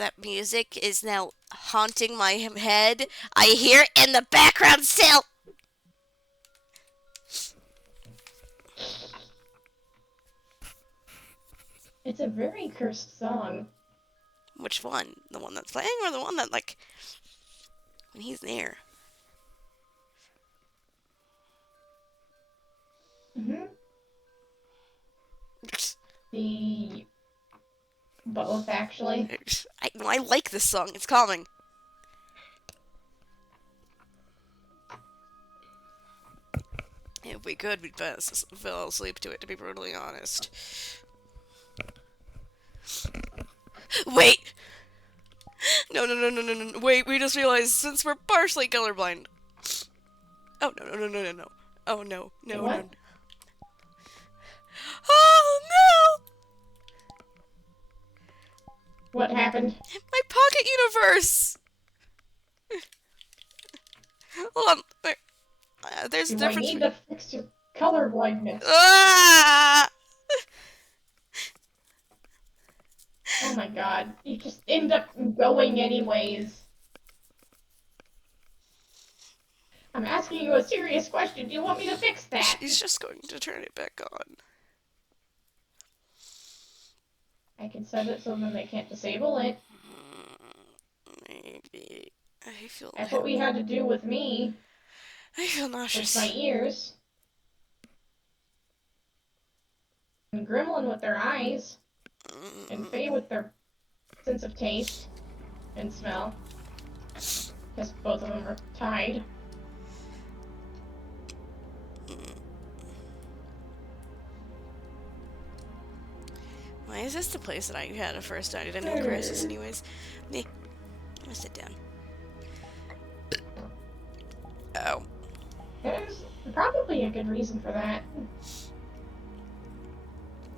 that music is now haunting my head. I hear it in the background still. It's a very cursed song. Which one? The one that's playing or the one that, like, when he's near? Mm-hmm. The both, actually. I like this song. It's calming. If we could, we'd fall asleep to it, to be brutally honest. Wait! No, no, no, no, no, no. Wait, we just realized since we're partially colorblind. Oh, no, no, no, no, no, no. Oh, no, no, What? no. Oh, no! What happened? My pocket universe! Hold on. Wait. There's a Do I difference. need to fix your color blindness? Ah! Oh my god. You just end up going anyways. I'm asking you a serious question. Do you want me to fix that? She's just going to turn it back on. I can set it so then they can't disable it. Maybe. I feel. That's what we had to do with me. I feel With nauseous. my ears. And Gremlin with their eyes. And Faye with their sense of taste and smell. Because both of them are tied. Why is this the place that I had a first identity crisis anyways? Me. I'm gonna sit down. Oh. There's probably a good reason for that.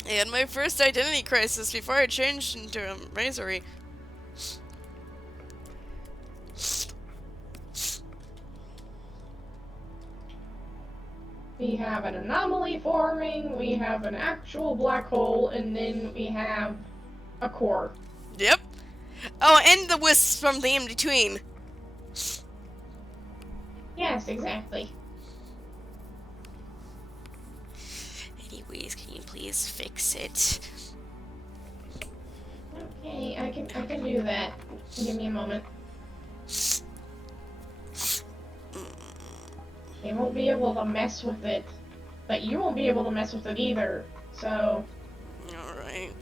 I had my first identity crisis before I changed into a Razory. We have an anomaly forming, we have an actual black hole, and then we have a core. Yep. Oh, and the wisps from the in-between. Yes, exactly. Anyways, can you please fix it? Okay, I can do that. Give me a moment. They won't be able to mess with it, but you won't be able to mess with it either. So Alright.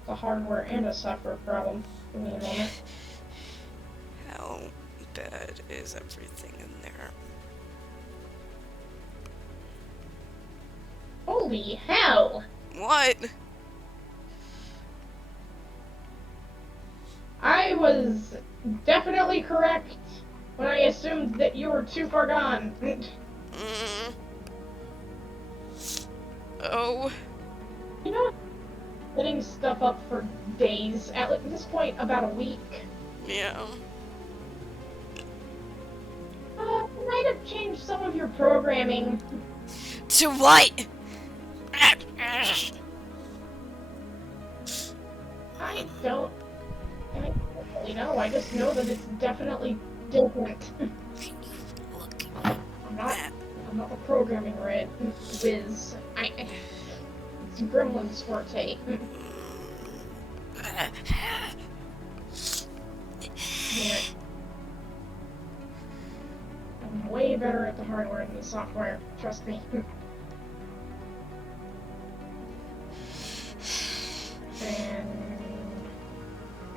it's a hardware and a software problem. Give me a moment. How bad is everything in there? Holy hell! What? I was definitely correct when I assumed that you were too far gone. Oh. You know, setting stuff up for days, at this point about a week. Yeah. Might have changed some of your programming. To what? I don't really know. I just know that it's definitely different. Look. I'm not a programming whiz. It's Gremlin's forte. Yeah. I'm way better at the hardware than the software. Trust me. And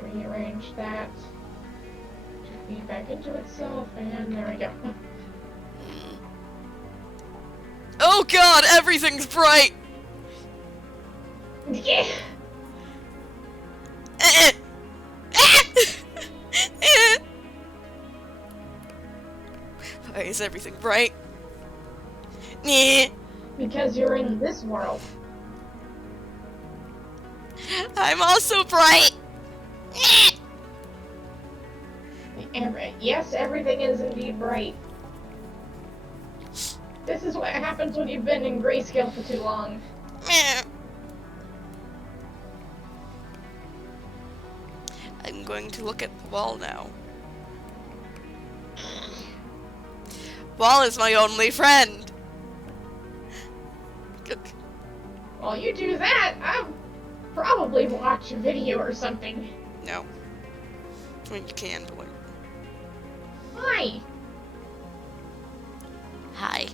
rearrange that to feed back into itself, and there we go. Oh god, everything's bright! Yeah! Why is everything bright? Yeah. Because you're in this world. I'm also bright! Yes, everything is indeed bright. This is what happens when you've been in grayscale for too long. I'm going to look at the wall now. Wall is my only friend. While you do that, I'll probably watch a video or something. No. I mean, you can, but like... Why? Hi.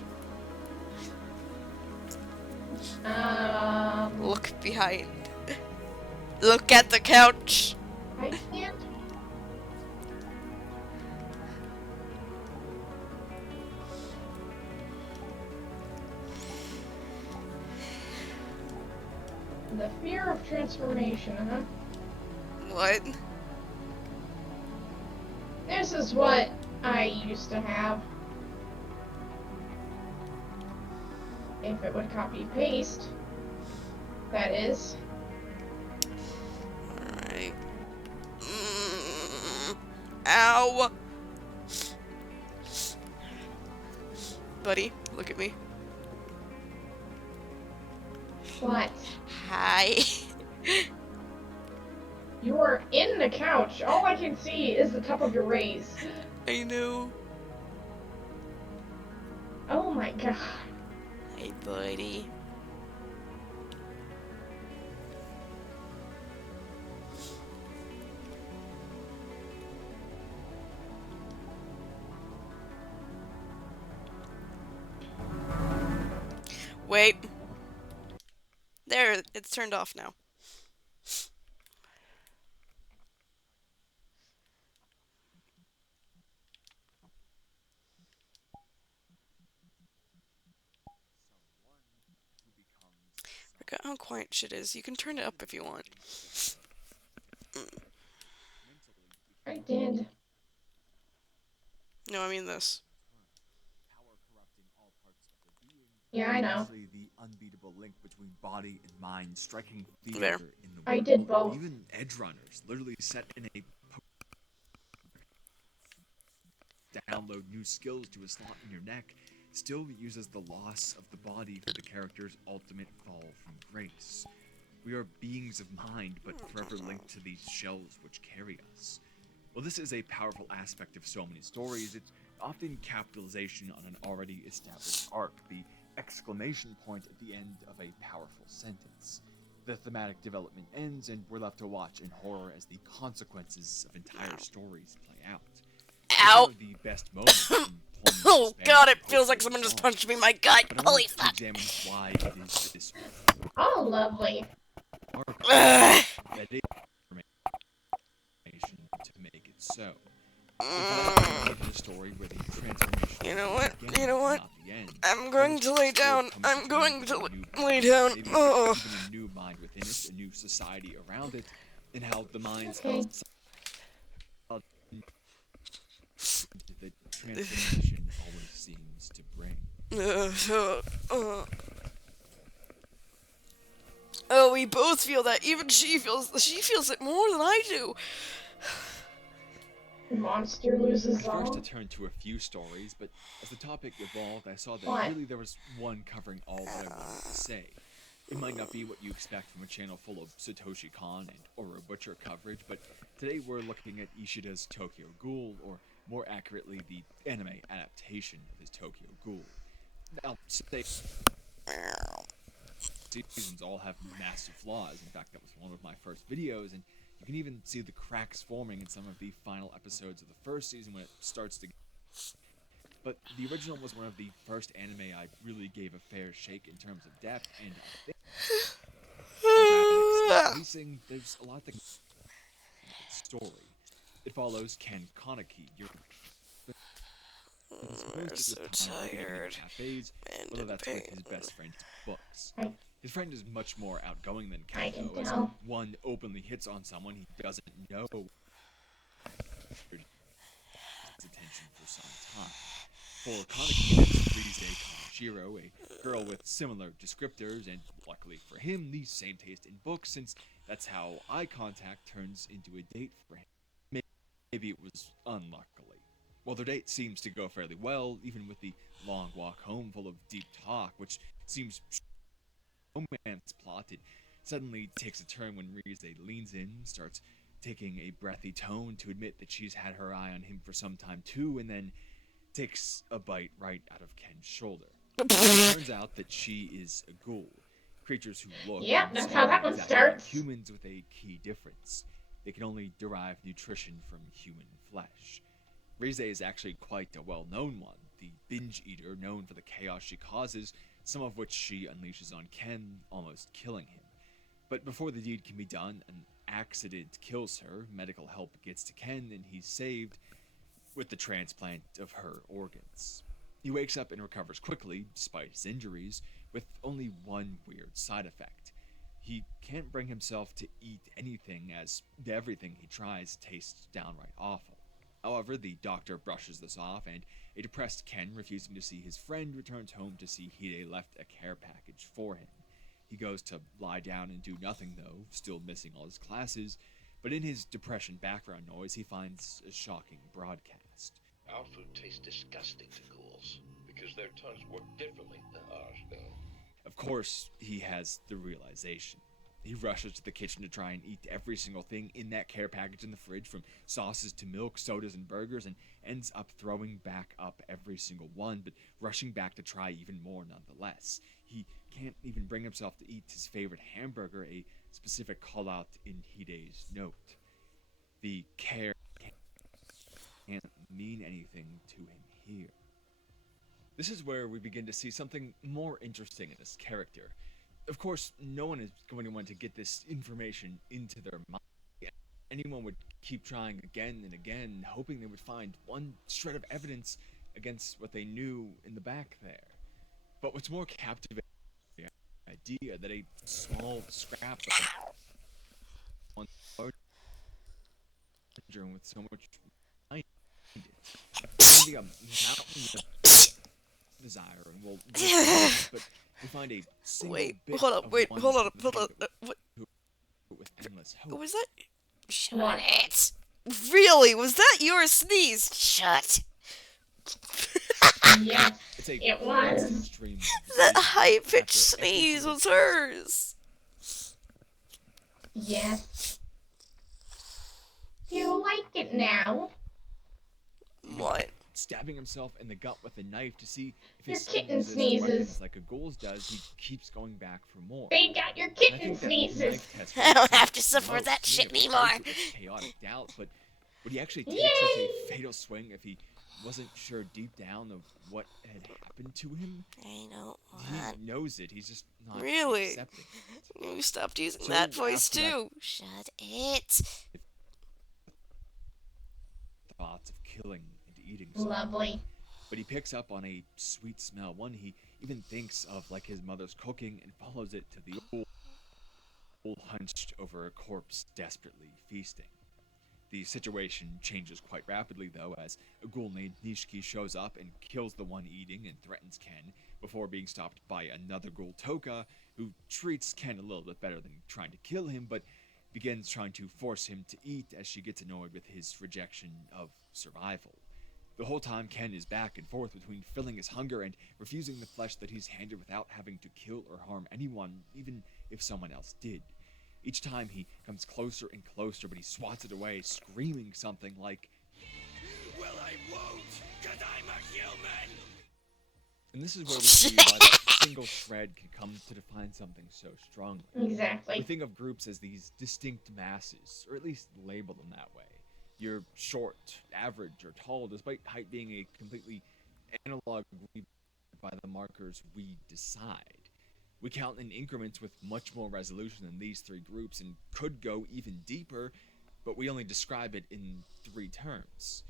Look behind. Look at the couch. I can't. The fear of transformation, huh? What? This is what I used to have. If it would copy paste, that is. Alright. Ow! Buddy, look at me. What? Hi. You are in the couch. All I can see is the top of your rays. I know. Oh my god. Hey, buddy. Wait. There, it's turned off now. Forgot how quiet shit is. You can turn it up if you want. I did. No, I mean this. Yeah, I know. The unbeatable link between body and mind striking fear There. in the I world. did both. Even edge runners literally set in a download new skills to a slot in your neck still uses the loss of the body for the character's ultimate fall from grace. We are beings of mind, but forever linked to these shells which carry us. Well, this is a powerful aspect of so many stories. It's often capitalization on an already established arc, the exclamation point at the end of a powerful sentence. The thematic development ends, and we're left to watch in horror as the consequences of entire stories play out. Ow! One of the best moments in Oh despair god, it and feels like hopeful someone just song. punched me in my gut. But I Holy want to fuck. examine why it is this Oh, lovely. arc Ugh. that is information to make it so. If I the story where the transformation You know what? begins, You know what? not the end, I'm going to lay down. I'm going to lay down. maybe Oh. even a new mind within it, a new society around it, and how the minds Okay. of the transformation always seems to bring. Oh, we both feel that. Even she feels it more than I do. The monster loses At first, all. I turned to a few stories, but as the topic evolved, I saw that What? really there was one covering all that I wanted to say. It might not be what you expect from a channel full of Satoshi Kon and Oro Butcher coverage, but today we're looking at Ishida's Tokyo Ghoul, or more accurately, the anime adaptation of his Tokyo Ghoul. Now, say seasons all have massive flaws. In fact, that was one of my first videos, and you can even see the cracks forming in some of the final episodes of the first season when it starts to. But the original was one of the first anime I really gave a fair shake in terms of depth, and I think pacing, there's a lot that story. It follows Ken Kaneki, your I'm so tired. Cafes, And whether in that's pain. with his best friend's books. I- His friend is much more outgoing than I Ken, can though, as tell. one openly hits on someone he doesn't know his attention for some time. For Kaneki, it's Rise Kaneshiro, a girl with similar descriptors, and luckily for him, the same taste in books, since that's how eye contact turns into a date for him. Maybe it was unluckily. Well, their date seems to go fairly well, even with the long walk home full of deep talk, which seems romance plot. It suddenly takes a turn when Rise leans in, starts taking a breathy tone to admit that she's had her eye on him for some time too, and then takes a bite right out of Ken's shoulder. It turns out that she is a ghoul, creatures who look Yep, and that's how smell that one exactly like starts. humans, with a key difference: they can only derive nutrition from human flesh. Rize is actually quite a well-known one, the binge eater known for the chaos she causes, some of which she unleashes on Ken, almost killing him. But before the deed can be done, an accident kills her, medical help gets to Ken, and he's saved with the transplant of her organs. He wakes up and recovers quickly, despite his injuries, with only one weird side effect. He can't bring himself to eat anything, as everything he tries tastes downright awful. However, the doctor brushes this off, and a depressed Ken, refusing to see his friend, returns home to see Hide left a care package for him. He goes to lie down and do nothing, though, still missing all his classes, but in his depression background noise, he finds a shocking broadcast. Our food tastes disgusting to ghouls because their tongues work differently than ours do. Of course, he has the realization. He rushes to the kitchen to try and eat every single thing in that care package in the fridge, from sauces to milk, sodas, and burgers, and ends up throwing back up every single one, but rushing back to try even more nonetheless. He can't even bring himself to eat his favorite hamburger, a specific call out in Hide's note. The care can't mean anything to him here. This is where we begin to see something more interesting in this character. Of course, no one is going to want to get this information into their mind. Anyone would keep trying again and again, hoping they would find one shred of evidence against what they knew in the back there. But what's more captivating is the idea that a small scrap of one larger with so much behind it, maybe a mountain of desire, and we'll but we find a single Wait, bit hold up, of wait, one hold on, thing hold on. with endless hope. Was that? Shut What? it! Really? Was that your sneeze? Shut. Yes, It's a it was. extreme That decision high-pitched after every sneeze single was hers. Yes. You like it now. What? stabbing himself in the gut with a knife to see if Your his skin kitten resists sneezes. weapons like a ghoul's does. He keeps going back for more. They got your And I kitten think that sneezes. knife test I don't was have to the suffer most, that being shit opposed anymore. to a chaotic doubt, but would he actually take such a Yay! fatal swing if he wasn't sure deep down of what had happened to him? I don't He want. knows it, he's just not Really? accepting it. You stopped using So that voice after that- too. Shut it. Thoughts of killing and eating someone. Lovely. But he picks up on a sweet smell, one he even thinks of like his mother's cooking, and follows it to the old hunched over a corpse, desperately feasting. The situation changes quite rapidly, though, as a ghoul named Nishiki shows up and kills the one eating and threatens Ken, before being stopped by another ghoul, Toka, who treats Ken a little bit better than trying to kill him, but begins trying to force him to eat as she gets annoyed with his rejection of survival. The whole time, Ken is back and forth between filling his hunger and refusing the flesh that he's handed without having to kill or harm anyone, even if someone else did. Each time he comes closer and closer, but he swats it away, screaming something like, "Well, I won't, 'cause I'm a human!" And this is where we see why that single shred can come to define something so strongly. We Exactly. think of groups as these distinct masses, or at least label them that way. You're short, average, or tall, despite height being a completely analog by the markers we decide. We count in increments with much more resolution than these three groups, and could go even deeper, but we only describe it in three terms.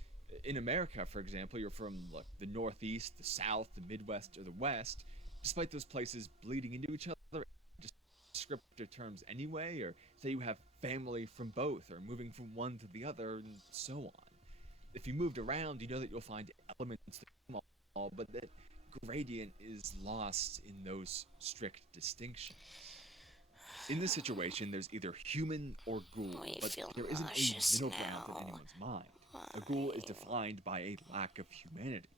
In America, for example, you're from the Northeast, the South, the Midwest, or the West. Despite those places bleeding into each other, descriptive terms anyway, or say you have family from both, or moving from one to the other, and so on. If you moved around, you know that you'll find elements that come all, but that gradient is lost in those strict distinctions. In this situation, there's either human or ghoul, I but feel there isn't nauseous a middle ground in now. anyone's mind. A ghoul is defined by a lack of humanity.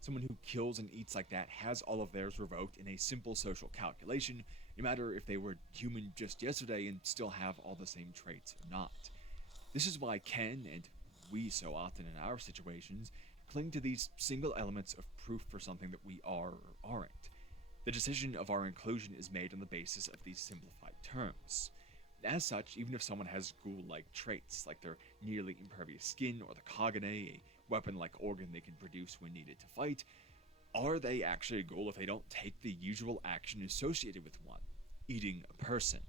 Someone who kills and eats like that has all of theirs revoked in a simple social calculation, no matter if they were human just yesterday and still have all the same traits or not. This is why Ken and we so often in our situations cling to these single elements of proof for something that we are or aren't. The decision of our inclusion is made on the basis of these simplified terms. As such, even if someone has ghoul-like traits, like their nearly impervious skin or the Kagane, a weapon-like organ they can produce when needed to fight, are they actually a ghoul if they don't take the usual action associated with one, eating a person?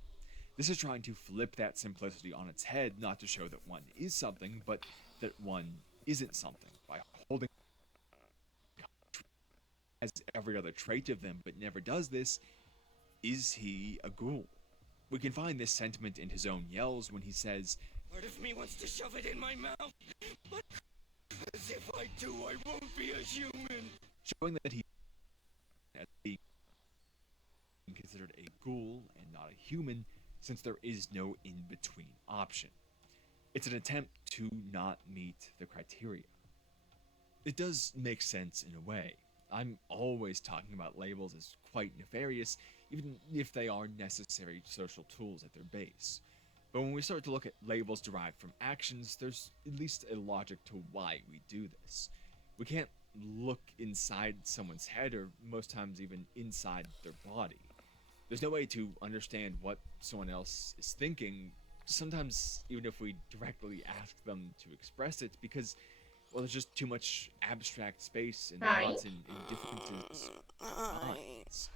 This is trying to flip that simplicity on its head, not to show that one is something, but that one isn't something, by holding as every other trait of them but never does this. Is he a ghoul? We can find this sentiment in his own yells when he says, Part of me wants to shove it in my mouth, but as if I do, I won't be a human. showing that he as being considered a ghoul and not a human, since there is no in-between option. It's an attempt to not meet the criteria. It does make sense in a way. I'm always talking about labels as quite nefarious, even if they are necessary social tools at their base. But when we start to look at labels derived from actions, there's at least a logic to why we do this. We can't look inside someone's head, or most times even inside their body. There's no way to understand what someone else is thinking, sometimes even if we directly ask them to express it, because, well, there's just too much abstract space and Hi. thoughts and differences. Minds.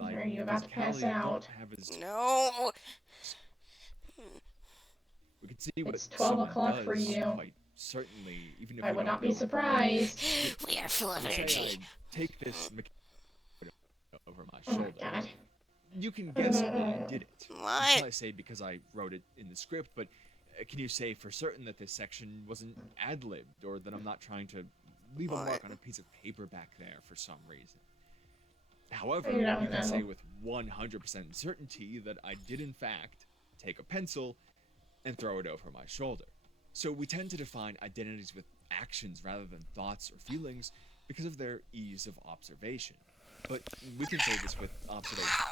Are you about to pass physicality out? don't have as No. we can see what It's 12 someone o'clock does for you. quite certainly, even if I we would don't not be know surprised. We are full of Let's say energy. I take this over my Oh my shoulder. god. You can guess why I did it. You What? probably say because I wrote it in the script, but can you say for certain that this section wasn't ad-libbed, or that I'm not trying to leave a mark What? on a piece of paper back there for some reason? However, I don't you can know. say with 100% certainty that I did in fact take a pencil and throw it over my shoulder. So we tend to define identities with actions rather than thoughts or feelings because of their ease of observation. But we can say this with observation.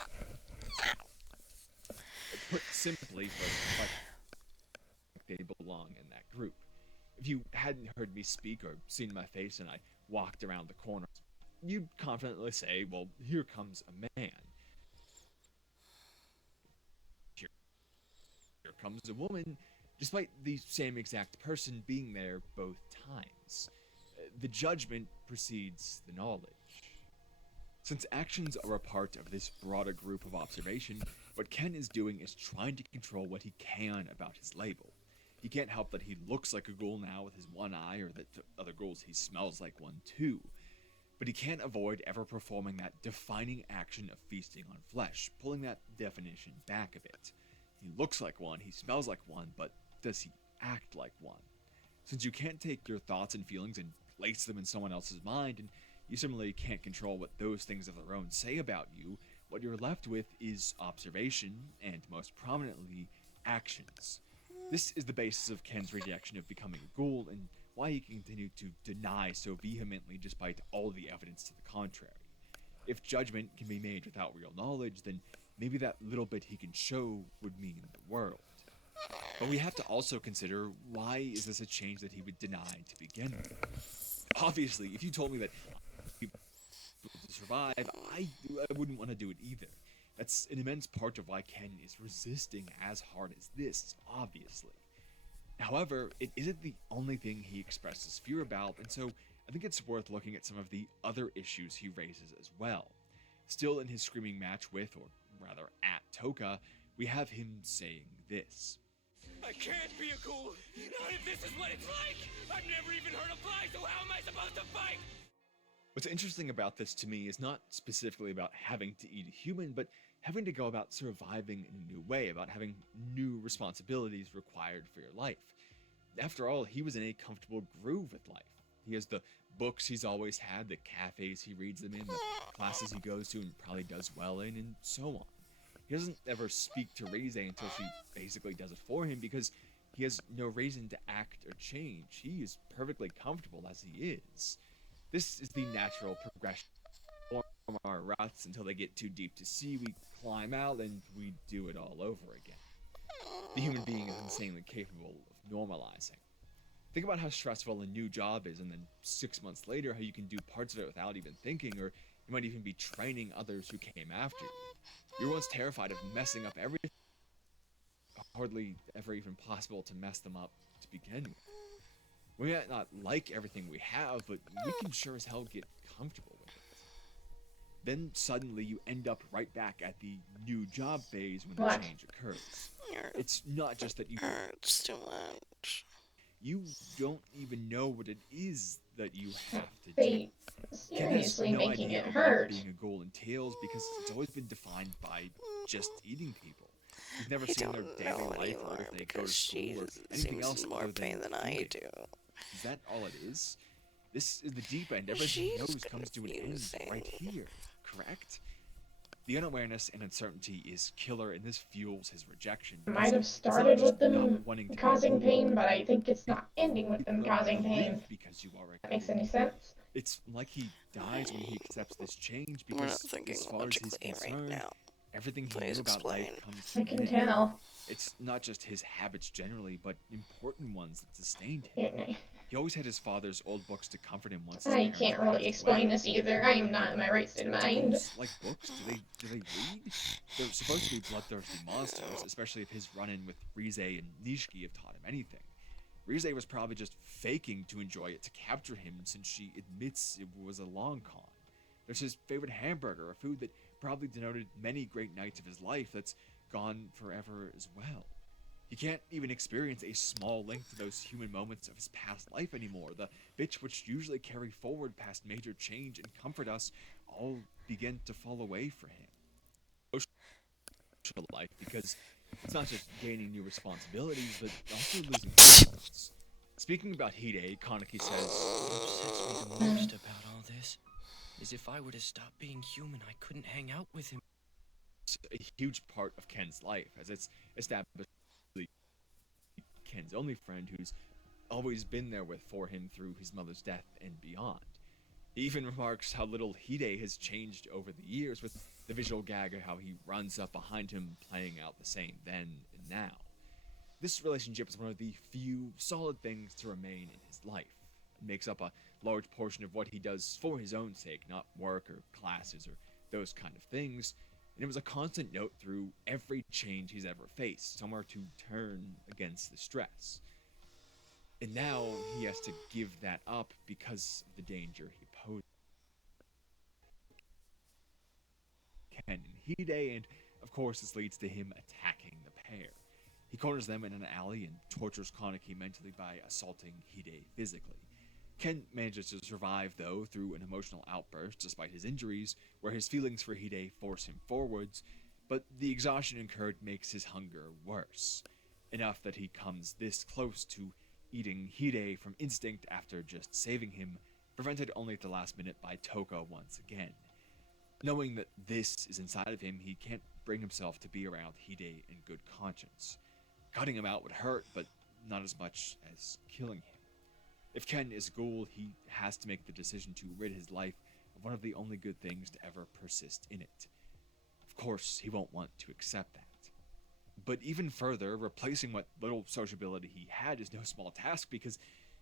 Put simply, for like they belong in that group. If you hadn't heard me speak or seen my face and I walked around the corner, you'd confidently say, well, here comes a man. Here comes a woman, despite the same exact person being there both times. The judgment precedes the knowledge. Since actions are a part of this broader group of observation, what Ken is doing is trying to control what he can about his label. He can't help that he looks like a ghoul now with his one eye, or that to other ghouls he smells like one too. But he can't avoid ever performing that defining action of feasting on flesh, pulling that definition back a bit. He looks like one, he smells like one, but does he act like one? Since you can't take your thoughts and feelings and place them in someone else's mind, and you similarly can't control what those things of their own say about you, what you're left with is observation, and most prominently, actions. This is the basis of Ken's rejection of becoming a ghoul, and why he can continue to deny so vehemently despite all the evidence to the contrary. If judgment can be made without real knowledge, then maybe that little bit he can show would mean the world. But we have to also consider, why is this a change that he would deny to begin with? Obviously, if you told me that to survive, I wouldn't want to do it either. That's an immense part of why Ken is resisting as hard as this, obviously. However, it isn't the only thing he expresses fear about, and so I think it's worth looking at some of the other issues he raises as well. Still in his screaming match with, or rather at, Toka, we have him saying this. I can't be a ghoul, not if this is what it's like! I've never even heard of flies, so how am I supposed to fight? What's interesting about this to me is not specifically about having to eat a human, but having to go about surviving in a new way, about having new responsibilities required for your life. After all, he was in a comfortable groove with life. He has the books he's always had, the cafes he reads them in, the classes he goes to and probably does well in, and so on. He doesn't ever speak to Rize until she basically does it for him, because he has no reason to act or change. He is perfectly comfortable as he is. This is the natural progression from our ruts until they get too deep to see. We climb out and we do it all over again. The human being is insanely capable of normalizing. Think about how stressful a new job is, and then 6 months later, how you can do parts of it without even thinking, or you might even be training others who came after you. You were once terrified of messing up everything, hardly ever even possible to mess them up to begin with. We might not like everything we have, but we can sure as hell get comfortable with it. Then suddenly you end up right back at the new job phase when the What? change occurs. It's not just that Hurts too much. you don't even know what it is that you have to do. They Ken has seriously no making idea it what hurt. being a ghoul entails because it's always been defined by just eating people. You've never I seen their don't daily know life or anymore if they go to because school she or anything seems else in more other pain than I eating. do. Is that all it is? This is the deep end. Everything She's he knows comes to an end right confusing. here, correct? The unawareness and uncertainty is killer, and this fuels his rejection. It because might have it's not started just with them not wanting to be causing cool, pain, but I think it's not ending with you them cannot causing pain. live because you are a That makes ghoul. any sense? It's like he dies when he accepts this change We're not because, thinking as far as he's logically right concerned, now. everything he Please knew about life explain. comes I to can an end. tell. It's not just his habits generally, but important ones that sustained him. Here, He always had his father's old books to comfort him once his I parents can't passed really explain away. this either. I am not in my right state of Do mind. ghouls like books? Do they read? They're supposed to be bloodthirsty monsters, especially if his run-in with Rize and Nishiki have taught him anything. Rize was probably just faking to enjoy it to capture him, since she admits it was a long con. There's his favorite hamburger, a food that probably denoted many great nights of his life that's gone forever as well. He can't even experience a small link to those human moments of his past life anymore. The bits which usually carry forward past major change and comfort us all begin to fall away for him. Social life, because it's not just gaining new responsibilities, but also losing friends. Speaking about Hide, Kaneki says, What upsets me the most about all this is if I were to stop being human, I couldn't hang out with him. it's a huge part of Ken's life, as it's established Ken's only friend who's always been there for him through his mother's death and beyond. He even remarks how little Hide has changed over the years, with the visual gag of how he runs up behind him playing out the same then and now. This relationship is one of the few solid things to remain in his life. It makes up a large portion of what he does for his own sake, not work or classes or those kind of things. And it was a constant note through every change he's ever faced, somewhere to turn against the stress. And now he has to give that up because of the danger he poses. Ken and Hide, and of course this leads to him attacking the pair. He corners them in an alley and tortures Kaneki mentally by assaulting Hide physically. Ken manages to survive, though, through an emotional outburst despite his injuries, where his feelings for Hide force him forwards, but the exhaustion incurred makes his hunger worse, enough that he comes this close to eating Hide from instinct after just saving him, prevented only at the last minute by Toka once again. Knowing that this is inside of him, he can't bring himself to be around Hide in good conscience. Cutting him out would hurt, but not as much as killing him. If Ken is a ghoul, he has to make the decision to rid his life of one of the only good things to ever persist in it. Of course, he won't want to accept that. But even further, replacing what little sociability he had is no small task, because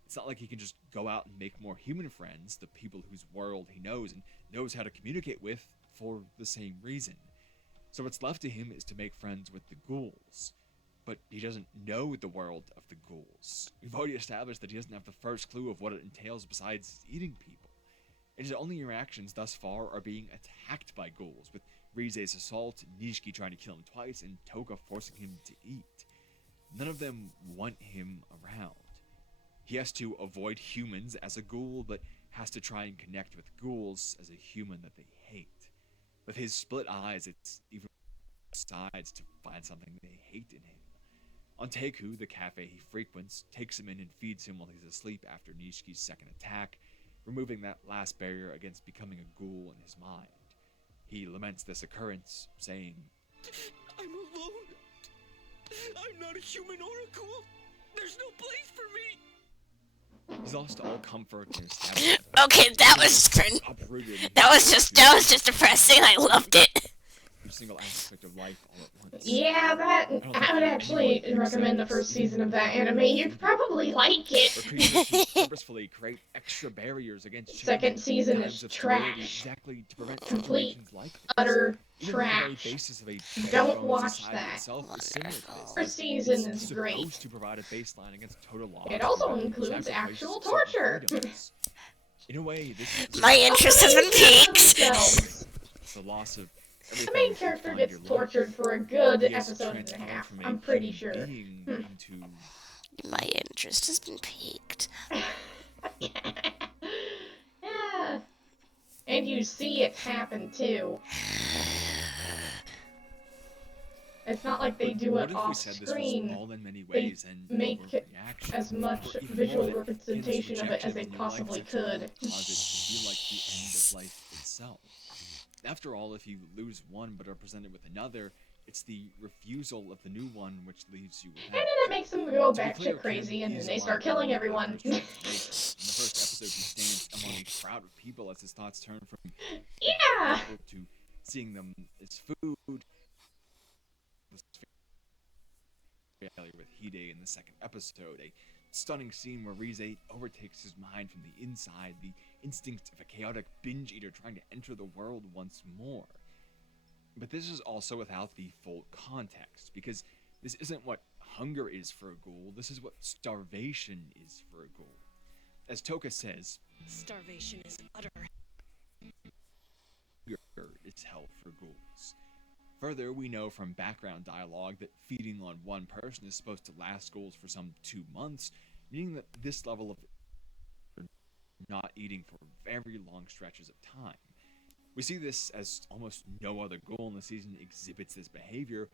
it's not like he can just go out and make more human friends, the people whose world he knows and knows how to communicate with for the same reason. So what's left to him is to make friends with the ghouls. But he doesn't know the world of the ghouls. We've already established that he doesn't have the first clue of what it entails besides eating people. And his only interactions thus far are being attacked by ghouls, with Rize's assault, Nishiki trying to kill him twice, and Toka forcing him to eat. None of them want him around. He has to avoid humans as a ghoul, but has to try and connect with ghouls as a human that they hate. With his split eyes, it's even decides to find something they hate in him. On Teku, the cafe he frequents, takes him in and feeds him while he's asleep after Nishiki's second attack, removing that last barrier against becoming a ghoul in his mind. He laments this occurrence, saying, I'm alone. I'm not a human or a ghoul. There's no place for me. he's lost all comfort in establishing Okay, that was cringe. uprooted. That was just depressing. I loved it. He every single aspect of life all at once. Yeah, that I don't think I would anyone actually accepts recommend the this, first even season of if that they anime. really You'd do. probably like Or creators who it. purposefully create extra barriers against Second changing season times is of stability trash. exactly to prevent Complete, situations like this. utter Even the very trash. basis of a Don't bare-bones watch society that. itself is similar to this. First It's season is supposed great. to provide a baseline against total loss It through also the includes sacrifice actual of certain torture. freedoms. In a way, this is My a interest has been piqued. Themselves. it's the loss of The everything main you character find gets your life. tortured for a good He has episode and a transformed half. from a I'm pretty human sure. being into My interest has been piqued. Yeah. And you see it happen too. It's not like they do what it if we off said this was screen. all in many They ways an make overreaction? as much Or even visual more, that representation his of it rejection as they his new life possibly is actually could. what caused it to feel like the end of life itself. After all, if you lose one but are presented with another, it's the refusal of the new one which leaves you And without. then it makes them go To be batshit clear, crazy, Ken and then is they a start liability killing after everyone. his transformation. In the first episode, he stands among a crowd of people as his thoughts turn from Yeah! people to seeing them as food. Failure with Hide in the second episode, a stunning scene where Rize overtakes his mind from the inside, the instinct of a chaotic binge eater trying to enter the world once more. But this is also without the full context, because this isn't what hunger is for a ghoul, this is what starvation is for a ghoul. As Toka says, Starvation is utter. hunger is hell for ghouls. Further, we know from background dialogue that feeding on one person is supposed to last ghouls for some 2 months, meaning that this level of not eating for very long stretches of time. We see this as almost no other ghoul in the season exhibits this behavior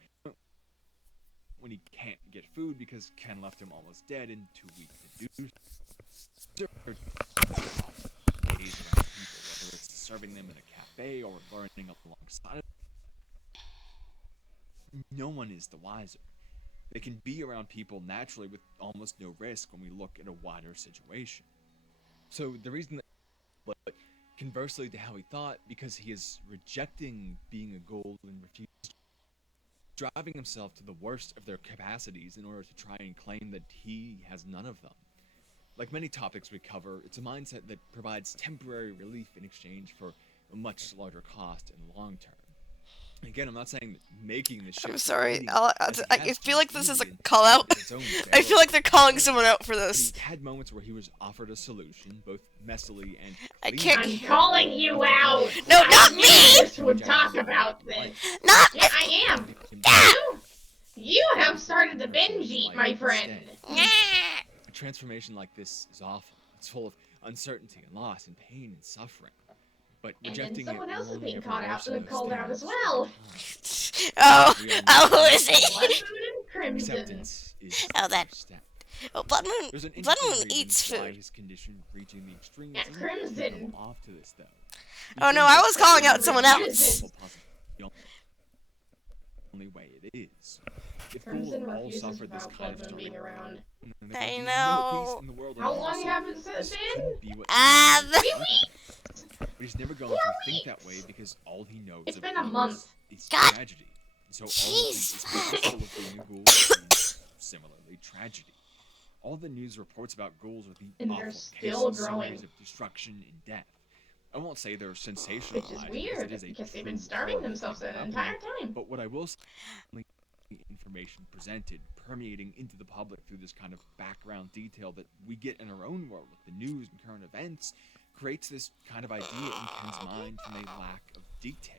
when he can't get food because Ken left him almost dead and too weak to do so. Days around people, whether it's serving them in a cafe or learning alongside of them, no one is the wiser. They can be around people naturally with almost no risk when we look at a wider situation. So the reason that, but conversely to how he thought, because he is rejecting being a ghoul and refusing, driving himself to the worst of their capacities in order to try and claim that he has none of them. Like many topics we cover, it's a mindset that provides temporary relief in exchange for a much larger cost in the long term. Again, I'm not saying that making the shift. I'm sorry. as he I has feel been like this is a easy and call out. its own I feel like they're calling barrel. someone out for But this. he had moments where he was offered a solution, both messily and I cleanly. can't- I'm calling you out! No, I not knew me! This would talk about this. Not Yeah, I am! You have started the binge eat, my friend! A transformation like this is awful. It's full of uncertainty and loss and pain and suffering. But And then rejecting someone it else will is only being ever called out worsen and those called out as things well. over time. Oh, We all oh, know who is Blood it? Moon and Crimson. acceptance is Oh, the that- first step. Oh, Blood Moon. There's an Blood interesting Moon reason eats why food. his condition reaching the extreme Yeah, isn't Crimson. to go off to this though. Oh no, I was calling out someone else. The only way it is. If Crimson ghouls all refuses suffered this about kind Blood of Moon being story, around. then there I would be know. no peace in the world How at all, long so haven't it this been? couldn't be what The- 3 weeks! but he's never going 4 to think that weeks. way because all he knows It's of been a ghouls month. is God. tragedy. So all he Jeez. thinks is purposeful of being a ghoul is similarly tragedy. All the news reports about ghouls are the And they're awful still cases, growing. stories of destruction and death. I won't say they're sensationalized Which is because weird, it is a because they've true been starving horrible themselves thing that happening. entire time. But what I will say, the information presented, permeating into the public through this kind of background detail that we get in our own world with the news and current events, creates this kind of idea in Ken's mind from a lack of detail.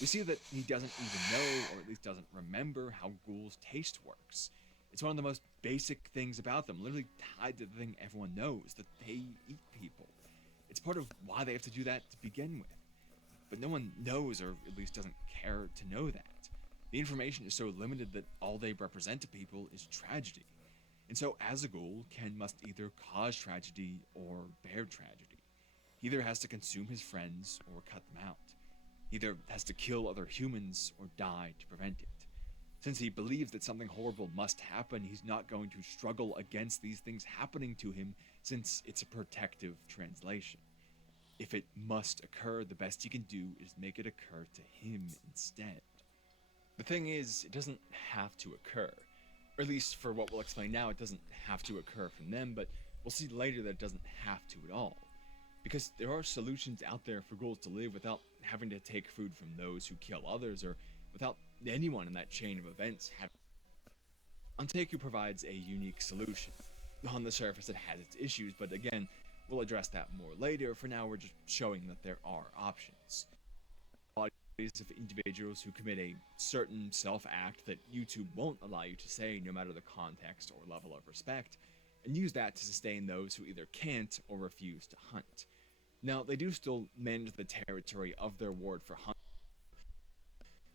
We see that he doesn't even know, or at least doesn't remember, how ghouls' taste works. It's one of the most basic things about them, literally tied to the thing everyone knows, that they eat people. It's part of why they have to do that to begin with. But no one knows, or at least doesn't care to know that. The information is so limited that all they represent to people is tragedy. And so, as a ghoul, Ken must either cause tragedy or bear tragedy. He either has to consume his friends or cut them out. He either has to kill other humans or die to prevent it. Since he believes that something horrible must happen, he's not going to struggle against these things happening to him, since it's a protective translation. If it must occur, the best he can do is make it occur to him instead. The thing is, it doesn't have to occur. Or at least for what we'll explain now, it doesn't have to occur from them, but we'll see later that it doesn't have to at all. Because there are solutions out there for ghouls to live without having to take food from those who kill others, or without anyone in that chain of events having. Anteku provides a unique solution. On the surface, it has its issues, but again, we'll address that more later. For now, we're just showing that there are options. Bodies of individuals who commit a certain self-act that YouTube won't allow you to say, no matter the context or level of respect, and use that to sustain those who either can't or refuse to hunt. Now, they do still manage the territory of their ward for hunt,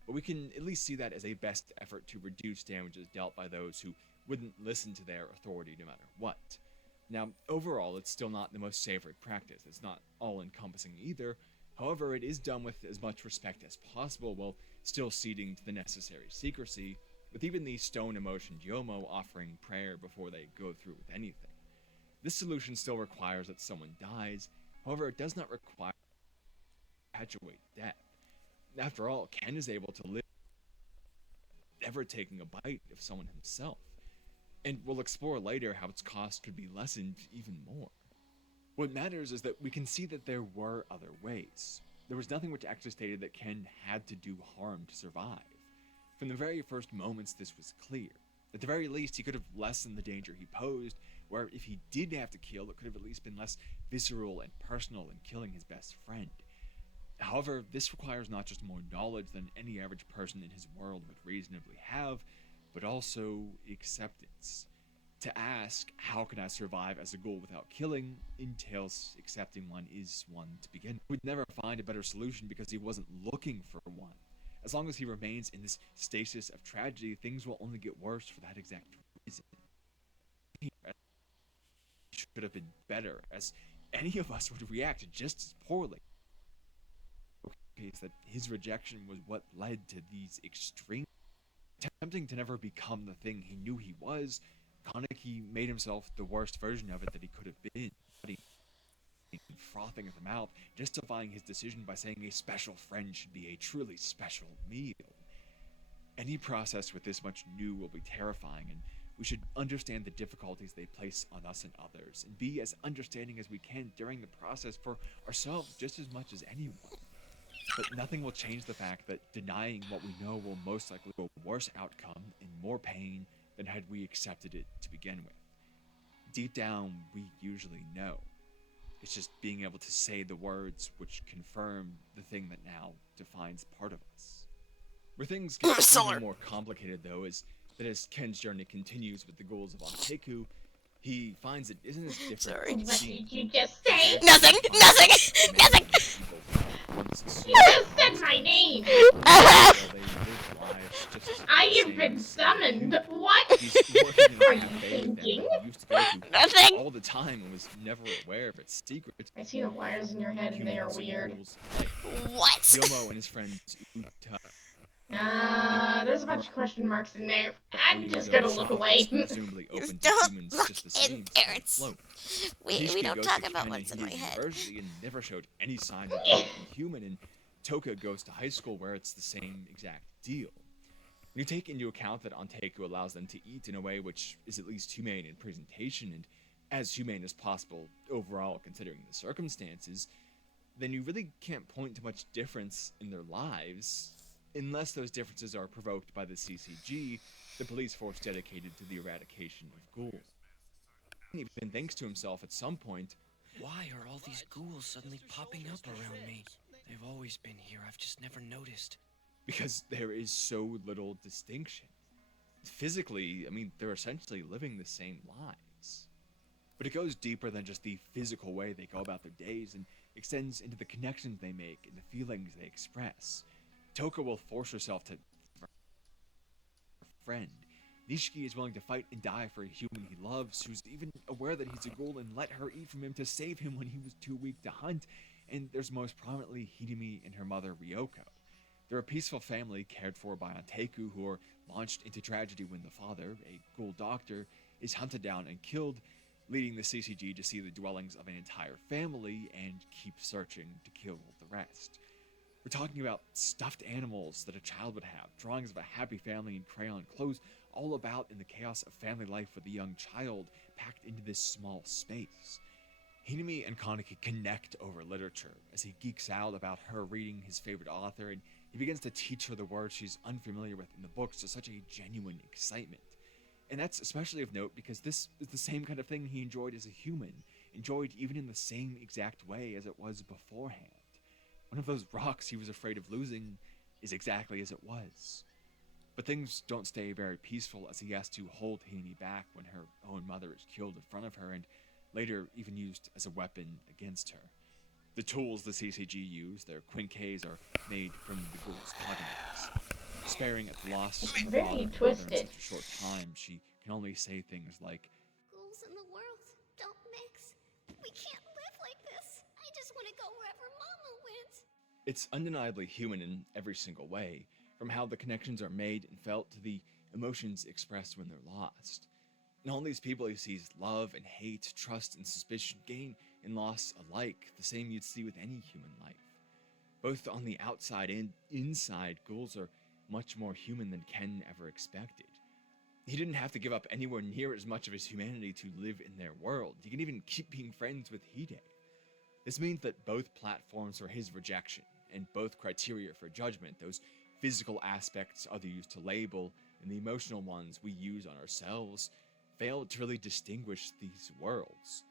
but we can at least see that as a best effort to reduce damages dealt by those who wouldn't listen to their authority no matter what. Now, overall, it's still not the most savory practice. It's not all-encompassing either. However, it is done with as much respect as possible while still ceding to the necessary secrecy, with even the stone-emotioned Yomo offering prayer before they go through with anything. This solution still requires that someone dies. However, it does not require perpetuate death. After all, Ken is able to live never taking a bite of someone himself. And we'll explore later how its cost could be lessened even more. What matters is that we can see that there were other ways. There was nothing which actually stated that Ken had to do harm to survive. From the very first moments, this was clear. At the very least, he could have lessened the danger he posed, where if he did have to kill, it could have at least been less visceral and personal than killing his best friend. However, this requires not just more knowledge than any average person in his world would reasonably have, but also acceptance. To ask, how can I survive as a ghoul without killing, entails accepting one is one to begin. He would never find a better solution because he wasn't looking for one. As long as he remains in this stasis of tragedy, things will only get worse for that exact reason. He should have been better, as any of us would react just as poorly. Case that his rejection was what led to these extreme. Attempting to never become the thing he knew he was, Kaneki made himself the worst version of it that he could have been. Frothing at the mouth, justifying his decision by saying a special friend should be a truly special meal. Any process with this much new will be terrifying, and we should understand the difficulties they place on us and others, and be as understanding as we can during the process for ourselves just as much as anyone. But nothing will change the fact that denying what we know will most likely be a worse outcome and more pain than had we accepted it to begin with. Deep down, we usually know. It's just being able to say the words which confirm the thing that now defines part of us. Where things get even more complicated, though, is that as Ken's journey continues with the goals of Anteku, he finds it isn't as different. Sorry. What did you just say? Nothing! Nothing! You just said my name! I have been summoned! What? Are you thinking? Nothing! All the time and was never aware of its secrets. I see the wires in your head and they are weird. What? Yomo and his friends Uta. There's a bunch of question marks in there. I'm just gonna look away. Presumably open to Don't humans look just the same. in there. We don't goes talk to about Ken what's and in my Hida head. University and never showed any sign of being human, and Toka goes to high school where it's the same exact deal. When you take into account that Anteku allows them to eat in a way which is at least humane in presentation and as humane as possible overall considering the circumstances, then you really can't point to much difference in their lives, unless those differences are provoked by the CCG, the police force dedicated to the eradication of ghouls. He even thinks to himself at some point, Why are all these ghouls suddenly popping up around me? They've always been here, I've just never noticed. because there is so little distinction. Physically, I mean, they're essentially living the same lives. But it goes deeper than just the physical way they go about their days and extends into the connections they make and the feelings they express. Toka will force herself to friend. Nishiki is willing to fight and die for a human he loves, who's even aware that he's a ghoul and let her eat from him to save him when he was too weak to hunt. And there's most prominently Hidemi and her mother Ryoko. They're a peaceful family cared for by Anteku who are launched into tragedy when the father, a ghoul doctor, is hunted down and killed, leading the CCG to see the dwellings of an entire family and keep searching to kill the rest. We're talking about stuffed animals that a child would have, drawings of a happy family in crayon, clothes all about in the chaos of family life with a young child packed into this small space. Hinami and Kaneki connect over literature as he geeks out about her reading his favorite author, and he begins to teach her the words she's unfamiliar with in the books to such a genuine excitement. And that's especially of note because this is the same kind of thing he enjoyed as a human, enjoyed even in the same exact way as it was beforehand. One of those rocks he was afraid of losing is exactly as it was. But things don't stay very peaceful as he has to hold Hinami back when her own mother is killed in front of her and later even used as a weapon against her. The tools the CCG use, their quinquets, are made from the ghoul's cognates. Despairing at the loss of her Very father and mother in twisted. such a short time, she can only say things like, Ghouls in the world don't mix. We can't live like this. I just want to go wherever Mama went. it's undeniably human in every single way, from how the connections are made and felt to the emotions expressed when they're lost. In all these people he sees love and hate, trust and suspicion, gain and loss alike, the same you'd see with any human life. Both on the outside and inside, ghouls are much more human than Ken ever expected. He didn't have to give up anywhere near as much of his humanity to live in their world. He can even keep being friends with Hide. This means that both platforms for his rejection, and both criteria for judgment, those physical aspects others use to label, and the emotional ones we use on ourselves, fail to really distinguish these worlds.